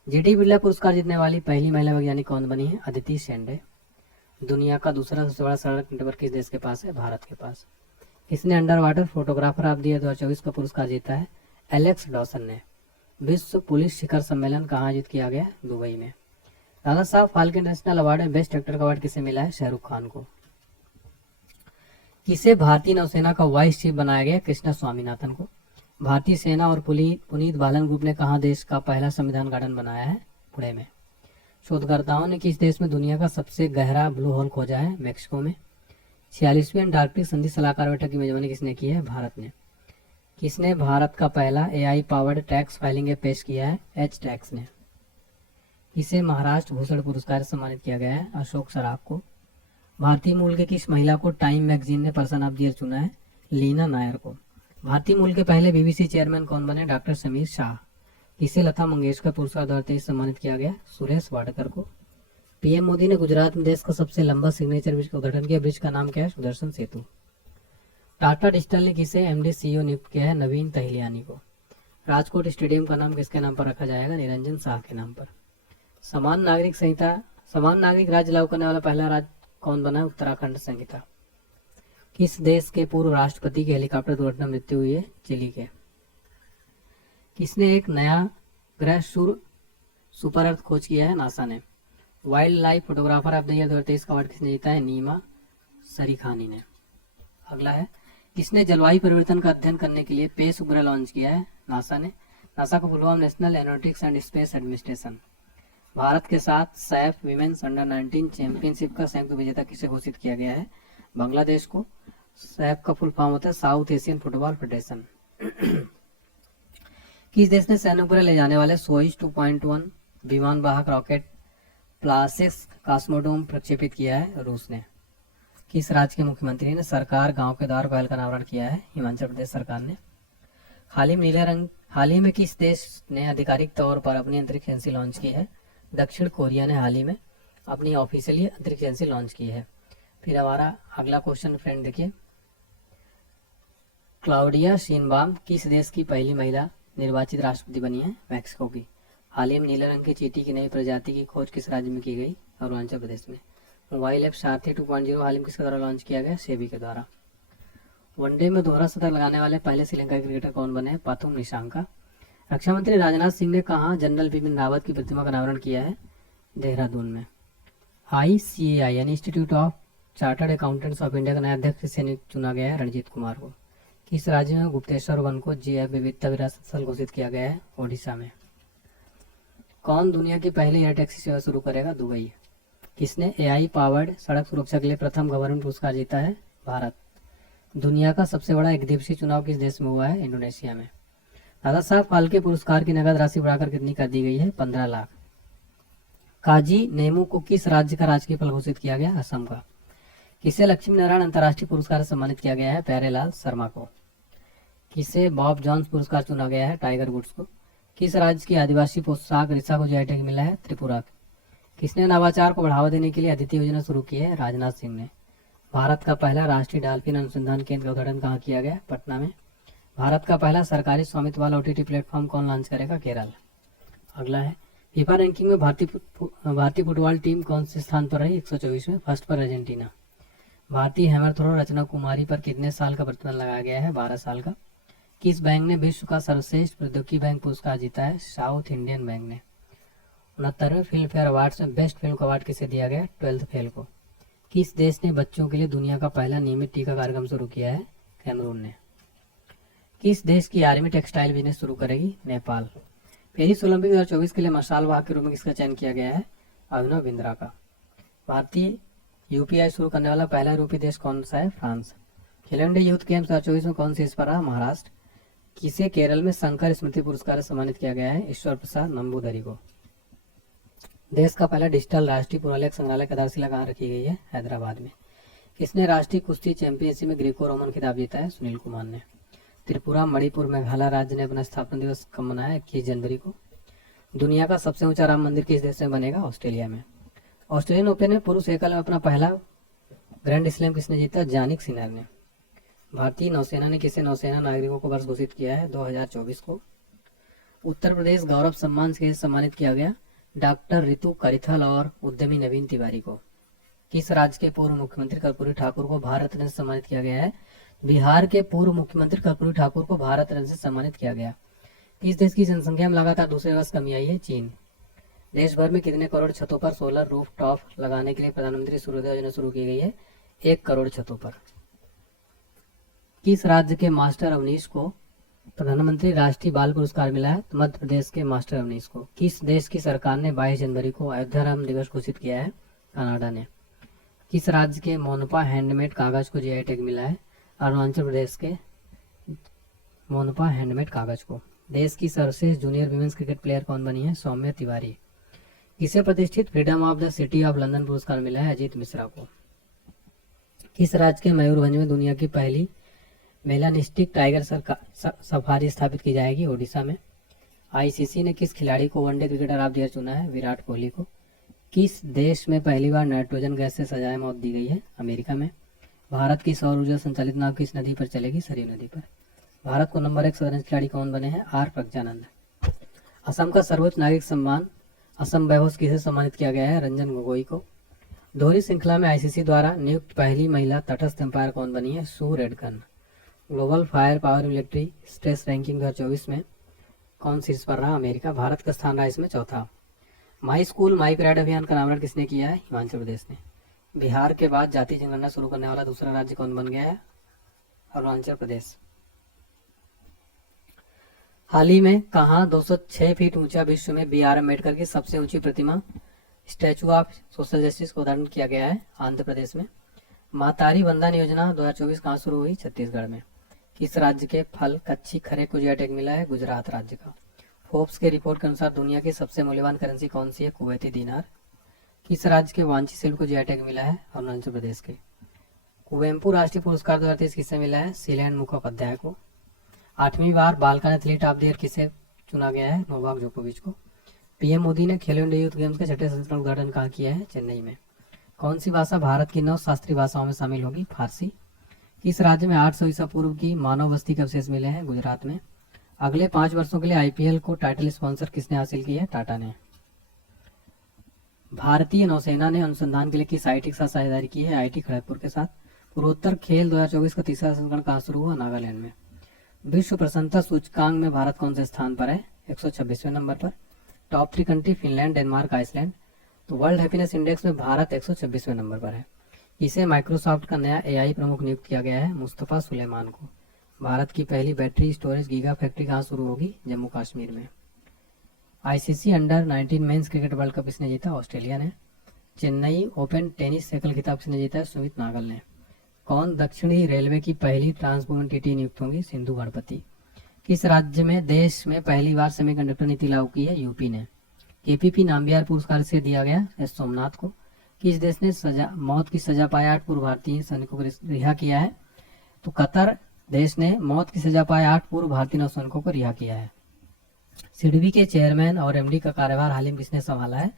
GD बिरला पुरस्कार जीतने वाली पहली महिला वैज्ञानिक कौन बनी है? अदिति शेंडे। दुनिया का दूसरा सबसे बड़ा सड़क नेटवर्क किस देश के पास है? भारत के पास। किसने under water photographer of the year 2024 का पुरस्कार जीता है? एलेक्स डॉसन ने। विश्व पुलिस शिखर सम्मेलन कहाँ आयोजित किया गया? दुबई में। दादा साहब फाल्के नेशनल अवार्ड में बेस्ट एक्टर का अवार्ड किसे मिला है? शाहरुख खान को। किसे भारतीय नौसेना का वाइस चीफ बनाया गया? कृष्णा स्वामीनाथन को। भारतीय सेना और पुनीत बालन ग्रुप ने कहा देश का पहला संविधान गार्डन बनाया है? पुणे में। शोधकर्ताओं ने किस देश में दुनिया का सबसे गहरा ब्लू होल खोजा है? मैक्सिको में। 46वीं अंटार्कटिक संधि सलाहकार बैठक की मेजबानी किसने की है? भारत ने। किसने भारत का पहला AI powered tax filing app पेश किया है? H-टैक्स ने। किसे महाराष्ट्र भूषण पुरस्कार से सम्मानित किया गया है? अशोक सराफ को। भारतीय मूल के किस महिला को टाइम मैगजीन ने पर्सन ऑफ द ईयर चुना है? लीना नायर को। भारतीय मूल के पहले BBC चेयरमैन कौन बने? डॉक्टर समीर शाह। किसे लता मंगेशकर पुरस्कार 2023 सम्मानित किया गया? सुरेश वाडकर को। PM मोदी ने गुजरात में देश का सबसे लंबा सिग्नेचर ब्रिज का उद्घाटन किया। ब्रिज का नाम क्या है? सुदर्शन सेतु। टाटा डिजिटल ने किसे MD CEO नियुक्त किया है? नवीन तहलियानी को। राजकोट स्टेडियम का नाम किसके नाम पर रखा जाएगा? निरंजन शाह के नाम पर। समान नागरिक राज्य लागू करने वाला पहला राज्य कौन बना? उत्तराखंड संहिता। किस देश के पूर्व राष्ट्रपति की हेलीकॉप्टर दुर्घटना मृत्यु हुई है? चिली के। किसने एक नया ग्रह सुपर अर्थ खोज किया है? नासा ने। Wild life photographer of the year 2023 का अवार्ड किसने जीता है? नीमा सरीखानी ने। अगला है, किसने जलवायु परिवर्तन का अध्ययन करने के लिए पेस उपग्रह लॉन्च किया है? नासा ने। नासा का full form national aeronautics and space administration. Bharat के साथ सैफ विमेन्स अंडर-19 चैंपियनशिप का संयुक्त विजेता किसे घोषित किया गया है? बांग्लादेश को। सैफ का फुल फॉर्म होता है साउथ एशियन फुटबॉल फेडरेशन। किस देश ने सैन्य उपग्रह ले जाने वाले सोयुज 2.1 विमान वाहक रॉकेट प्लासिक्स कॉस्मोडोम प्रक्षेपित किया है? रूस ने। किस राज्य के मुख्यमंत्री ने सरकार गांव के द्वार पहल का अनावरण किया है? हिमाचल प्रदेश सरकार ने। हाल ही में किस देश ने आधिकारिक तौर पर अपनी अंतरिक्ष एजेंसी लॉन्च की है? दक्षिण कोरिया ने हाल ही में अपनी ऑफिशियली अंतरिक्ष एजेंसी लॉन्च की है। फिर हमारा अगला क्वेश्चन फ्रेंड देखिए, क्लाउडिया शीनबाम किस देश की पहली महिला निर्वाचित राष्ट्रपति बनी है? मैक्सिको की। हाल ही में नीले रंग की चींटी की नई प्रजाति की खोज किस राज्य में की गई? अरुणाचल प्रदेश में। मोबाइल ऐप सारथी 2.0 हाल ही में किसके द्वारा लॉन्च किया गया? सेबी के द्वारा। वनडे में दोहरा शतक लगाने वाले पहले श्रीलंका क्रिकेटर कौन बने? पाथुम निशांका। रक्षा मंत्री राजनाथ सिंह ने कहा जनरल बिपिन रावत की प्रतिमा का अनावरण किया है? देहरादून में। ICAI यानी institute of chartered accountants of India का नया अध्यक्ष किसे चुना गया है? रणजीत कुमार को। किस राज्य में गुप्तेश्वर वन को जैव विविधता विरासत स्थल घोषित किया गया है? ओडिशा में। कौन दुनिया की पहली एयर टैक्सी सेवा शुरू करेगा? दुबई। किसने AI पावर्ड सड़क सुरक्षा के लिए प्रथम गवर्नमेंट पुरस्कार जीता है? भारत। दुनिया का सबसे बड़ा एक दिवसीय चुनाव किस देश में हुआ है? इंडोनेशिया में। दादा साहब फाल्के पुरस्कार की नगद राशि बढ़ाकर कितनी कर दी गई है? 15 लाख। काजी नेमू को किस राज्य का राजकीय फल घोषित किया गया? असम का। किसे लक्ष्मी नारायण अंतर्राष्ट्रीय पुरस्कार से सम्मानित किया गया है? प्यारेलाल शर्मा को। किसे बॉब जॉन्स पुरस्कार चुना गया है? टाइगर वुड्स को। किस राज्य की आदिवासी पोशाक रिसा को GI टैग मिला है? त्रिपुरा। किसने नवाचार को बढ़ावा देने के लिए अदिति योजना शुरू की है? राजनाथ सिंह ने। भारत का पहला राष्ट्रीय डॉल्फिन अनुसंधान केंद्र का उद्घाटन कहाँ किया गया? पटना में। भारत का पहला सरकारी स्वामित्व वाला OTT प्लेटफॉर्म कौन लॉन्च करेगा? केरल। अगला है, फीफा रैंकिंग में भारतीय फुटबॉल टीम कौन से स्थान पर रही? 124 में। फर्स्ट पर अर्जेंटीना। भारतीय हैमर थ्रो रचना कुमारी पर कितने साल का प्रतिबंध लगाया गया है? 12 साल का। किस बैंक ने विश्व का सर्वश्रेष्ठ प्रौद्योगिकी बैंक पुरस्कार जीता है? साउथ इंडियन बैंक ने। 69वें फिल्म फेयर अवार्ड्स में बेस्ट फिल्म का अवार्ड किसे दिया गया? 12th फेल को। किस देश ने बच्चों के लिए दुनिया का पहला नियमित टीका कार्यक्रम शुरू किया है? कैमरून ने। किस देश की आर्मी टेक्सटाइल बिजनेस शुरू करेगी? नेपाल। पेरिस ओलंपिक 2024 के लिए मशाल वाहक के रूप में किसका चयन किया गया है? अभिनव बिंद्रा का। भारतीय यूपीआई शुरू करने वाला पहला यूरोपीय देश कौन सा है? फ्रांस। खेलो इंडिया यूथ गेम्स 2024 में कौन सी इस पर रहा? महाराष्ट्र। किसे केरल में शंकर स्मृति पुरस्कार से सम्मानित किया गया है? ईश्वर प्रसाद नंबूदरी को। देश का पहला डिजिटल राष्ट्रीय पुरालेख संग्रहालय की आधारशिला कहाँ रखी गई है? हैदराबाद में। किसने राष्ट्रीय कुश्ती चैंपियनशिप में ग्रीको रोमन खिताब जीता है? सुनील कुमार ने। त्रिपुरा, मणिपुर, मेघालय राज्य ने अपना स्थापना दिवस कब मनाया? 21 जनवरी को। दुनिया का सबसे ऊंचा राम मंदिर किस देश में बनेगा? ऑस्ट्रेलिया में। ऑस्ट्रेलियन ओपन में पुरुष एकल में अपना पहला ग्रैंड स्लैम किसने जीता? जानिक सिनर ने। भारतीय नौसेना ने किसे नौसेना नागरिकों को वर्ष घोषित किया है? 2024 को। उत्तर प्रदेश गौरव सम्मान से सम्मानित किया गया? डॉक्टर रितु करिथल और उद्यमी नवीन तिवारी को। किस राज्य के पूर्व मुख्यमंत्री कर्पूरी ठाकुर को भारत रत्न से सम्मानित किया गया है? बिहार के पूर्व मुख्यमंत्री कर्पूरी ठाकुर को भारत रत्न से सम्मानित किया गया। किस देश की जनसंख्या में लगातार दूसरे वर्ष कमी आई है? चीन। देश भर में कितने करोड़ छतों पर सोलर रूफ टॉप लगाने के लिए प्रधानमंत्री सूर्योदय योजना शुरू की गई है? 1 करोड़ छतों पर। किस राज्य के मास्टर अवनीश को प्रधानमंत्री राष्ट्रीय बाल पुरस्कार मिला है? तो मध्य प्रदेश के मास्टर अवनीश को। किस देश की सरकार ने 22 जनवरी को अयोध्या राम दिवस घोषित किया है? कनाडा ने। किस राज्य के मोनपा हैंडमेड कागज को जीआई टैग मिला है? अरुणाचल प्रदेश के मोनपा हैंडमेड कागज को। देश की सर्वश्रेष्ठ जूनियर विमेंस क्रिकेट प्लेयर कौन बनी है? सौम्या तिवारी। किसे प्रतिष्ठित freedom of the city of London पुरस्कार मिला है? अजीत मिश्रा को। किस राज्य के मयूरभंज में दुनिया की पहली मेलानिस्टिक टाइगर सफारी स्थापित की जाएगी? ओडिशा में। आईसीसी ने किस खिलाड़ी को one day cricketer of the year चुना है? विराट कोहली को। किस देश में पहली बार नाइट्रोजन गैस से सजाए मौत दी गई है? अमेरिका में। भारत की सौर ऊर्जा संचालित नाव किस नदी पर चलेगी? सरयू नदी पर। भारत को नंबर 1 शतरंज खिलाड़ी कौन बने हैं? आर प्रज्ञानंद। असम का सर्वोच्च नागरिक सम्मान असम वैभव किसे सम्मानित किया गया है? रंजन गोगोई को। दोहरी श्रृंखला में आईसीसी द्वारा नियुक्त पहली महिला तटस्थ अंपायर कौन बनी है? Sue Redfern. Global fire power military strength ranking 2024 में कौन शीर्ष पर रहा? अमेरिका। भारत का स्थान रहा इसमें चौथा। माई स्कूल माई परेड अभियान का नामकरण किसने किया है? हिमाचल प्रदेश ने। बिहार के बाद जाति जनगणना शुरू करने वाला दूसरा राज्य कौन बन गया है? अरुणाचल प्रदेश। हाल ही में कहाँ 206 फीट ऊंचा विश्व में बी आर अम्बेडकर की सबसे ऊंची प्रतिमा स्टैचू ऑफ सोशल जस्टिस को उदाहरण किया गया है? आंध्र प्रदेश में। मातारी वंदन योजना 2024 कहाँ शुरू हुई? छत्तीसगढ़ में। किस राज्य के फल कच्ची खरे को जीआई टैग मिला है? गुजरात राज्य का। फोर्ब्स के रिपोर्ट के अनुसार दुनिया की सबसे मूल्यवान करेंसी कौन सी है? कुवैती दीनार। किस राज्य के वांची शिल्प को जीआई टैग मिला है? अरुणाचल प्रदेश के। कुवेम्पू राष्ट्रीय पुरस्कार 2023 किसे मिला है? शीलेन मुखोपाध्याय को। 8वीं बार बालकन एथलीट ऑफ द ईयर किसे चुना गया है? नोवाक जोकोविच को। पीएम मोदी ने खेलो इंडिया यूथ गेम्स के 6ठे संस्करण का उद्घाटन कहाँ किया है? चेन्नई में। कौन सी भाषा भारत की 9 शास्त्रीय भाषाओं में शामिल होगी? फारसी। किस राज्य में 800 ईसा पूर्व की मानव बस्ती के अवशेष मिले हैं? गुजरात में। अगले 5 वर्षों के लिए आईपीएल को टाइटल स्पॉन्सर किसने हासिल की है? टाटा ने। भारतीय नौसेना ने अनुसंधान के लिए किस आईटी के साथ साझेदारी की है? आईटी खड़गपुर के साथ। पूर्वोत्तर खेल 2024 का तीसरा संस्करण कहाँ शुरू हुआ? नागालैंड में। विश्व प्रसन्नता सूचकांक में भारत कौन से स्थान पर है? 126वें नंबर पर। Top 3 country Finland, Denmark, Iceland. तो वर्ल्ड हैप्पीनेस इंडेक्स में भारत 126वें नंबर पर है। इसे माइक्रोसॉफ्ट का नया एआई प्रमुख नियुक्त किया गया है? मुस्तफा सुलेमान को। भारत की पहली बैटरी स्टोरेज गीगा फैक्ट्री कहाँ शुरू होगी? जम्मू कश्मीर में। ICC under 19 men's cricket world cup किसने जीता? ऑस्ट्रेलिया ने। चेन्नई ओपन टेनिस एकल खिताब किसने जीता है? सुमित नागल ने। कौन दक्षिणी रेलवे की पहली ट्रांसवुमन टीटी नियुक्त होंगी? सिंधु गणपति। किस राज्य में देश में पहली बार सेमीकंडक्टर नीति लागू की है? यूपी ने। केपीपी नामबिहार पुरस्कार से दिया गया एस सोमनाथ को। किस देश ने मौत की सजा पाए 8 पूर्व भारतीय सैनिकों को रिहा किया है? तो कतर देश ने मौत की सजा पाए 8 पूर्व भारतीय नौसैनिकों को रिहा किया है। सिडबी के चेयरमैन और एमडी का कार्यभार हाल ही में किसने संभाला है?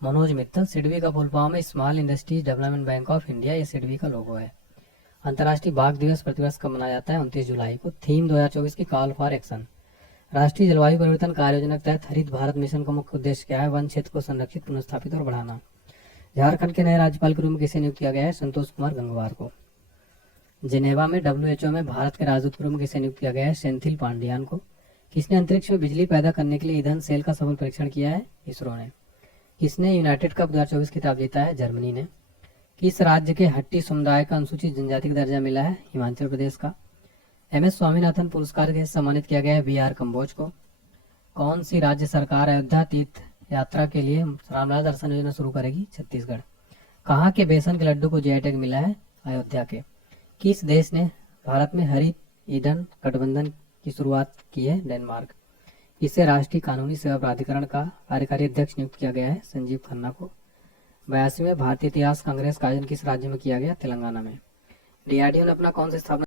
मनोज मित्तल। सिडबी का फुल फॉर्म है small industries development bank of India. ये सिडबी का लोगो है। अंतर्राष्ट्रीय बाघ दिवस प्रतिवर्ष कब मनाया जाता है? 29 जुलाई को। थीम 2024 की कॉल फॉर एक्शन। राष्ट्रीय जलवायु परिवर्तन कार्य योजना के तहत हरित भारत मिशन का मुख्य उद्देश्य क्या है? वन क्षेत्र को संरक्षित, पुनर्स्थापित और बढ़ाना। झारखंड के नए राज्यपाल के रूप में किसे नियुक्त किया गया है? संतोष कुमार गंगवार को। जिनेवा में डब्ल्यूएचओ में भारत के राजदूत के रूप में किसे नियुक्त किया गया है? सेंथिल पांडियान को। किसने अंतरिक्ष में बिजली पैदा करने के लिए ईंधन सेल का सफल परीक्षण किया है? इसरो ने। किसने यूनाइटेड कप 2024 खिताब जीता है? जर्मनी ने। किस राज्य के हट्टी समुदाय का अनुसूचित जनजाति का दर्जा मिला है? हिमाचल प्रदेश का। एम एस स्वामीनाथन पुरस्कार से सम्मानित किया गया है बी आर कम्बोज को। कौन सी राज्य सरकार अयोध्या तीर्थ यात्रा के लिए रामलाल दर्शन योजना शुरू करेगी? छत्तीसगढ़। कहाँ के बेसन के लड्डू को जीआई टैग मिला है? अयोध्या के। किस देश ने भारत में हरित ईंधन गठबंधन की शुरुआत की है? डेनमार्क। इसे राष्ट्रीय कानूनी सेवा प्राधिकरण का कार्यकारी अध्यक्ष नियुक्त किया गया है? संजीव खन्ना को। 82वें भारतीय इतिहास कांग्रेस का आयोजन किस राज्य में किया गया? तेलंगाना में। डीआरडीओ ने अपना कौन सा स्थापना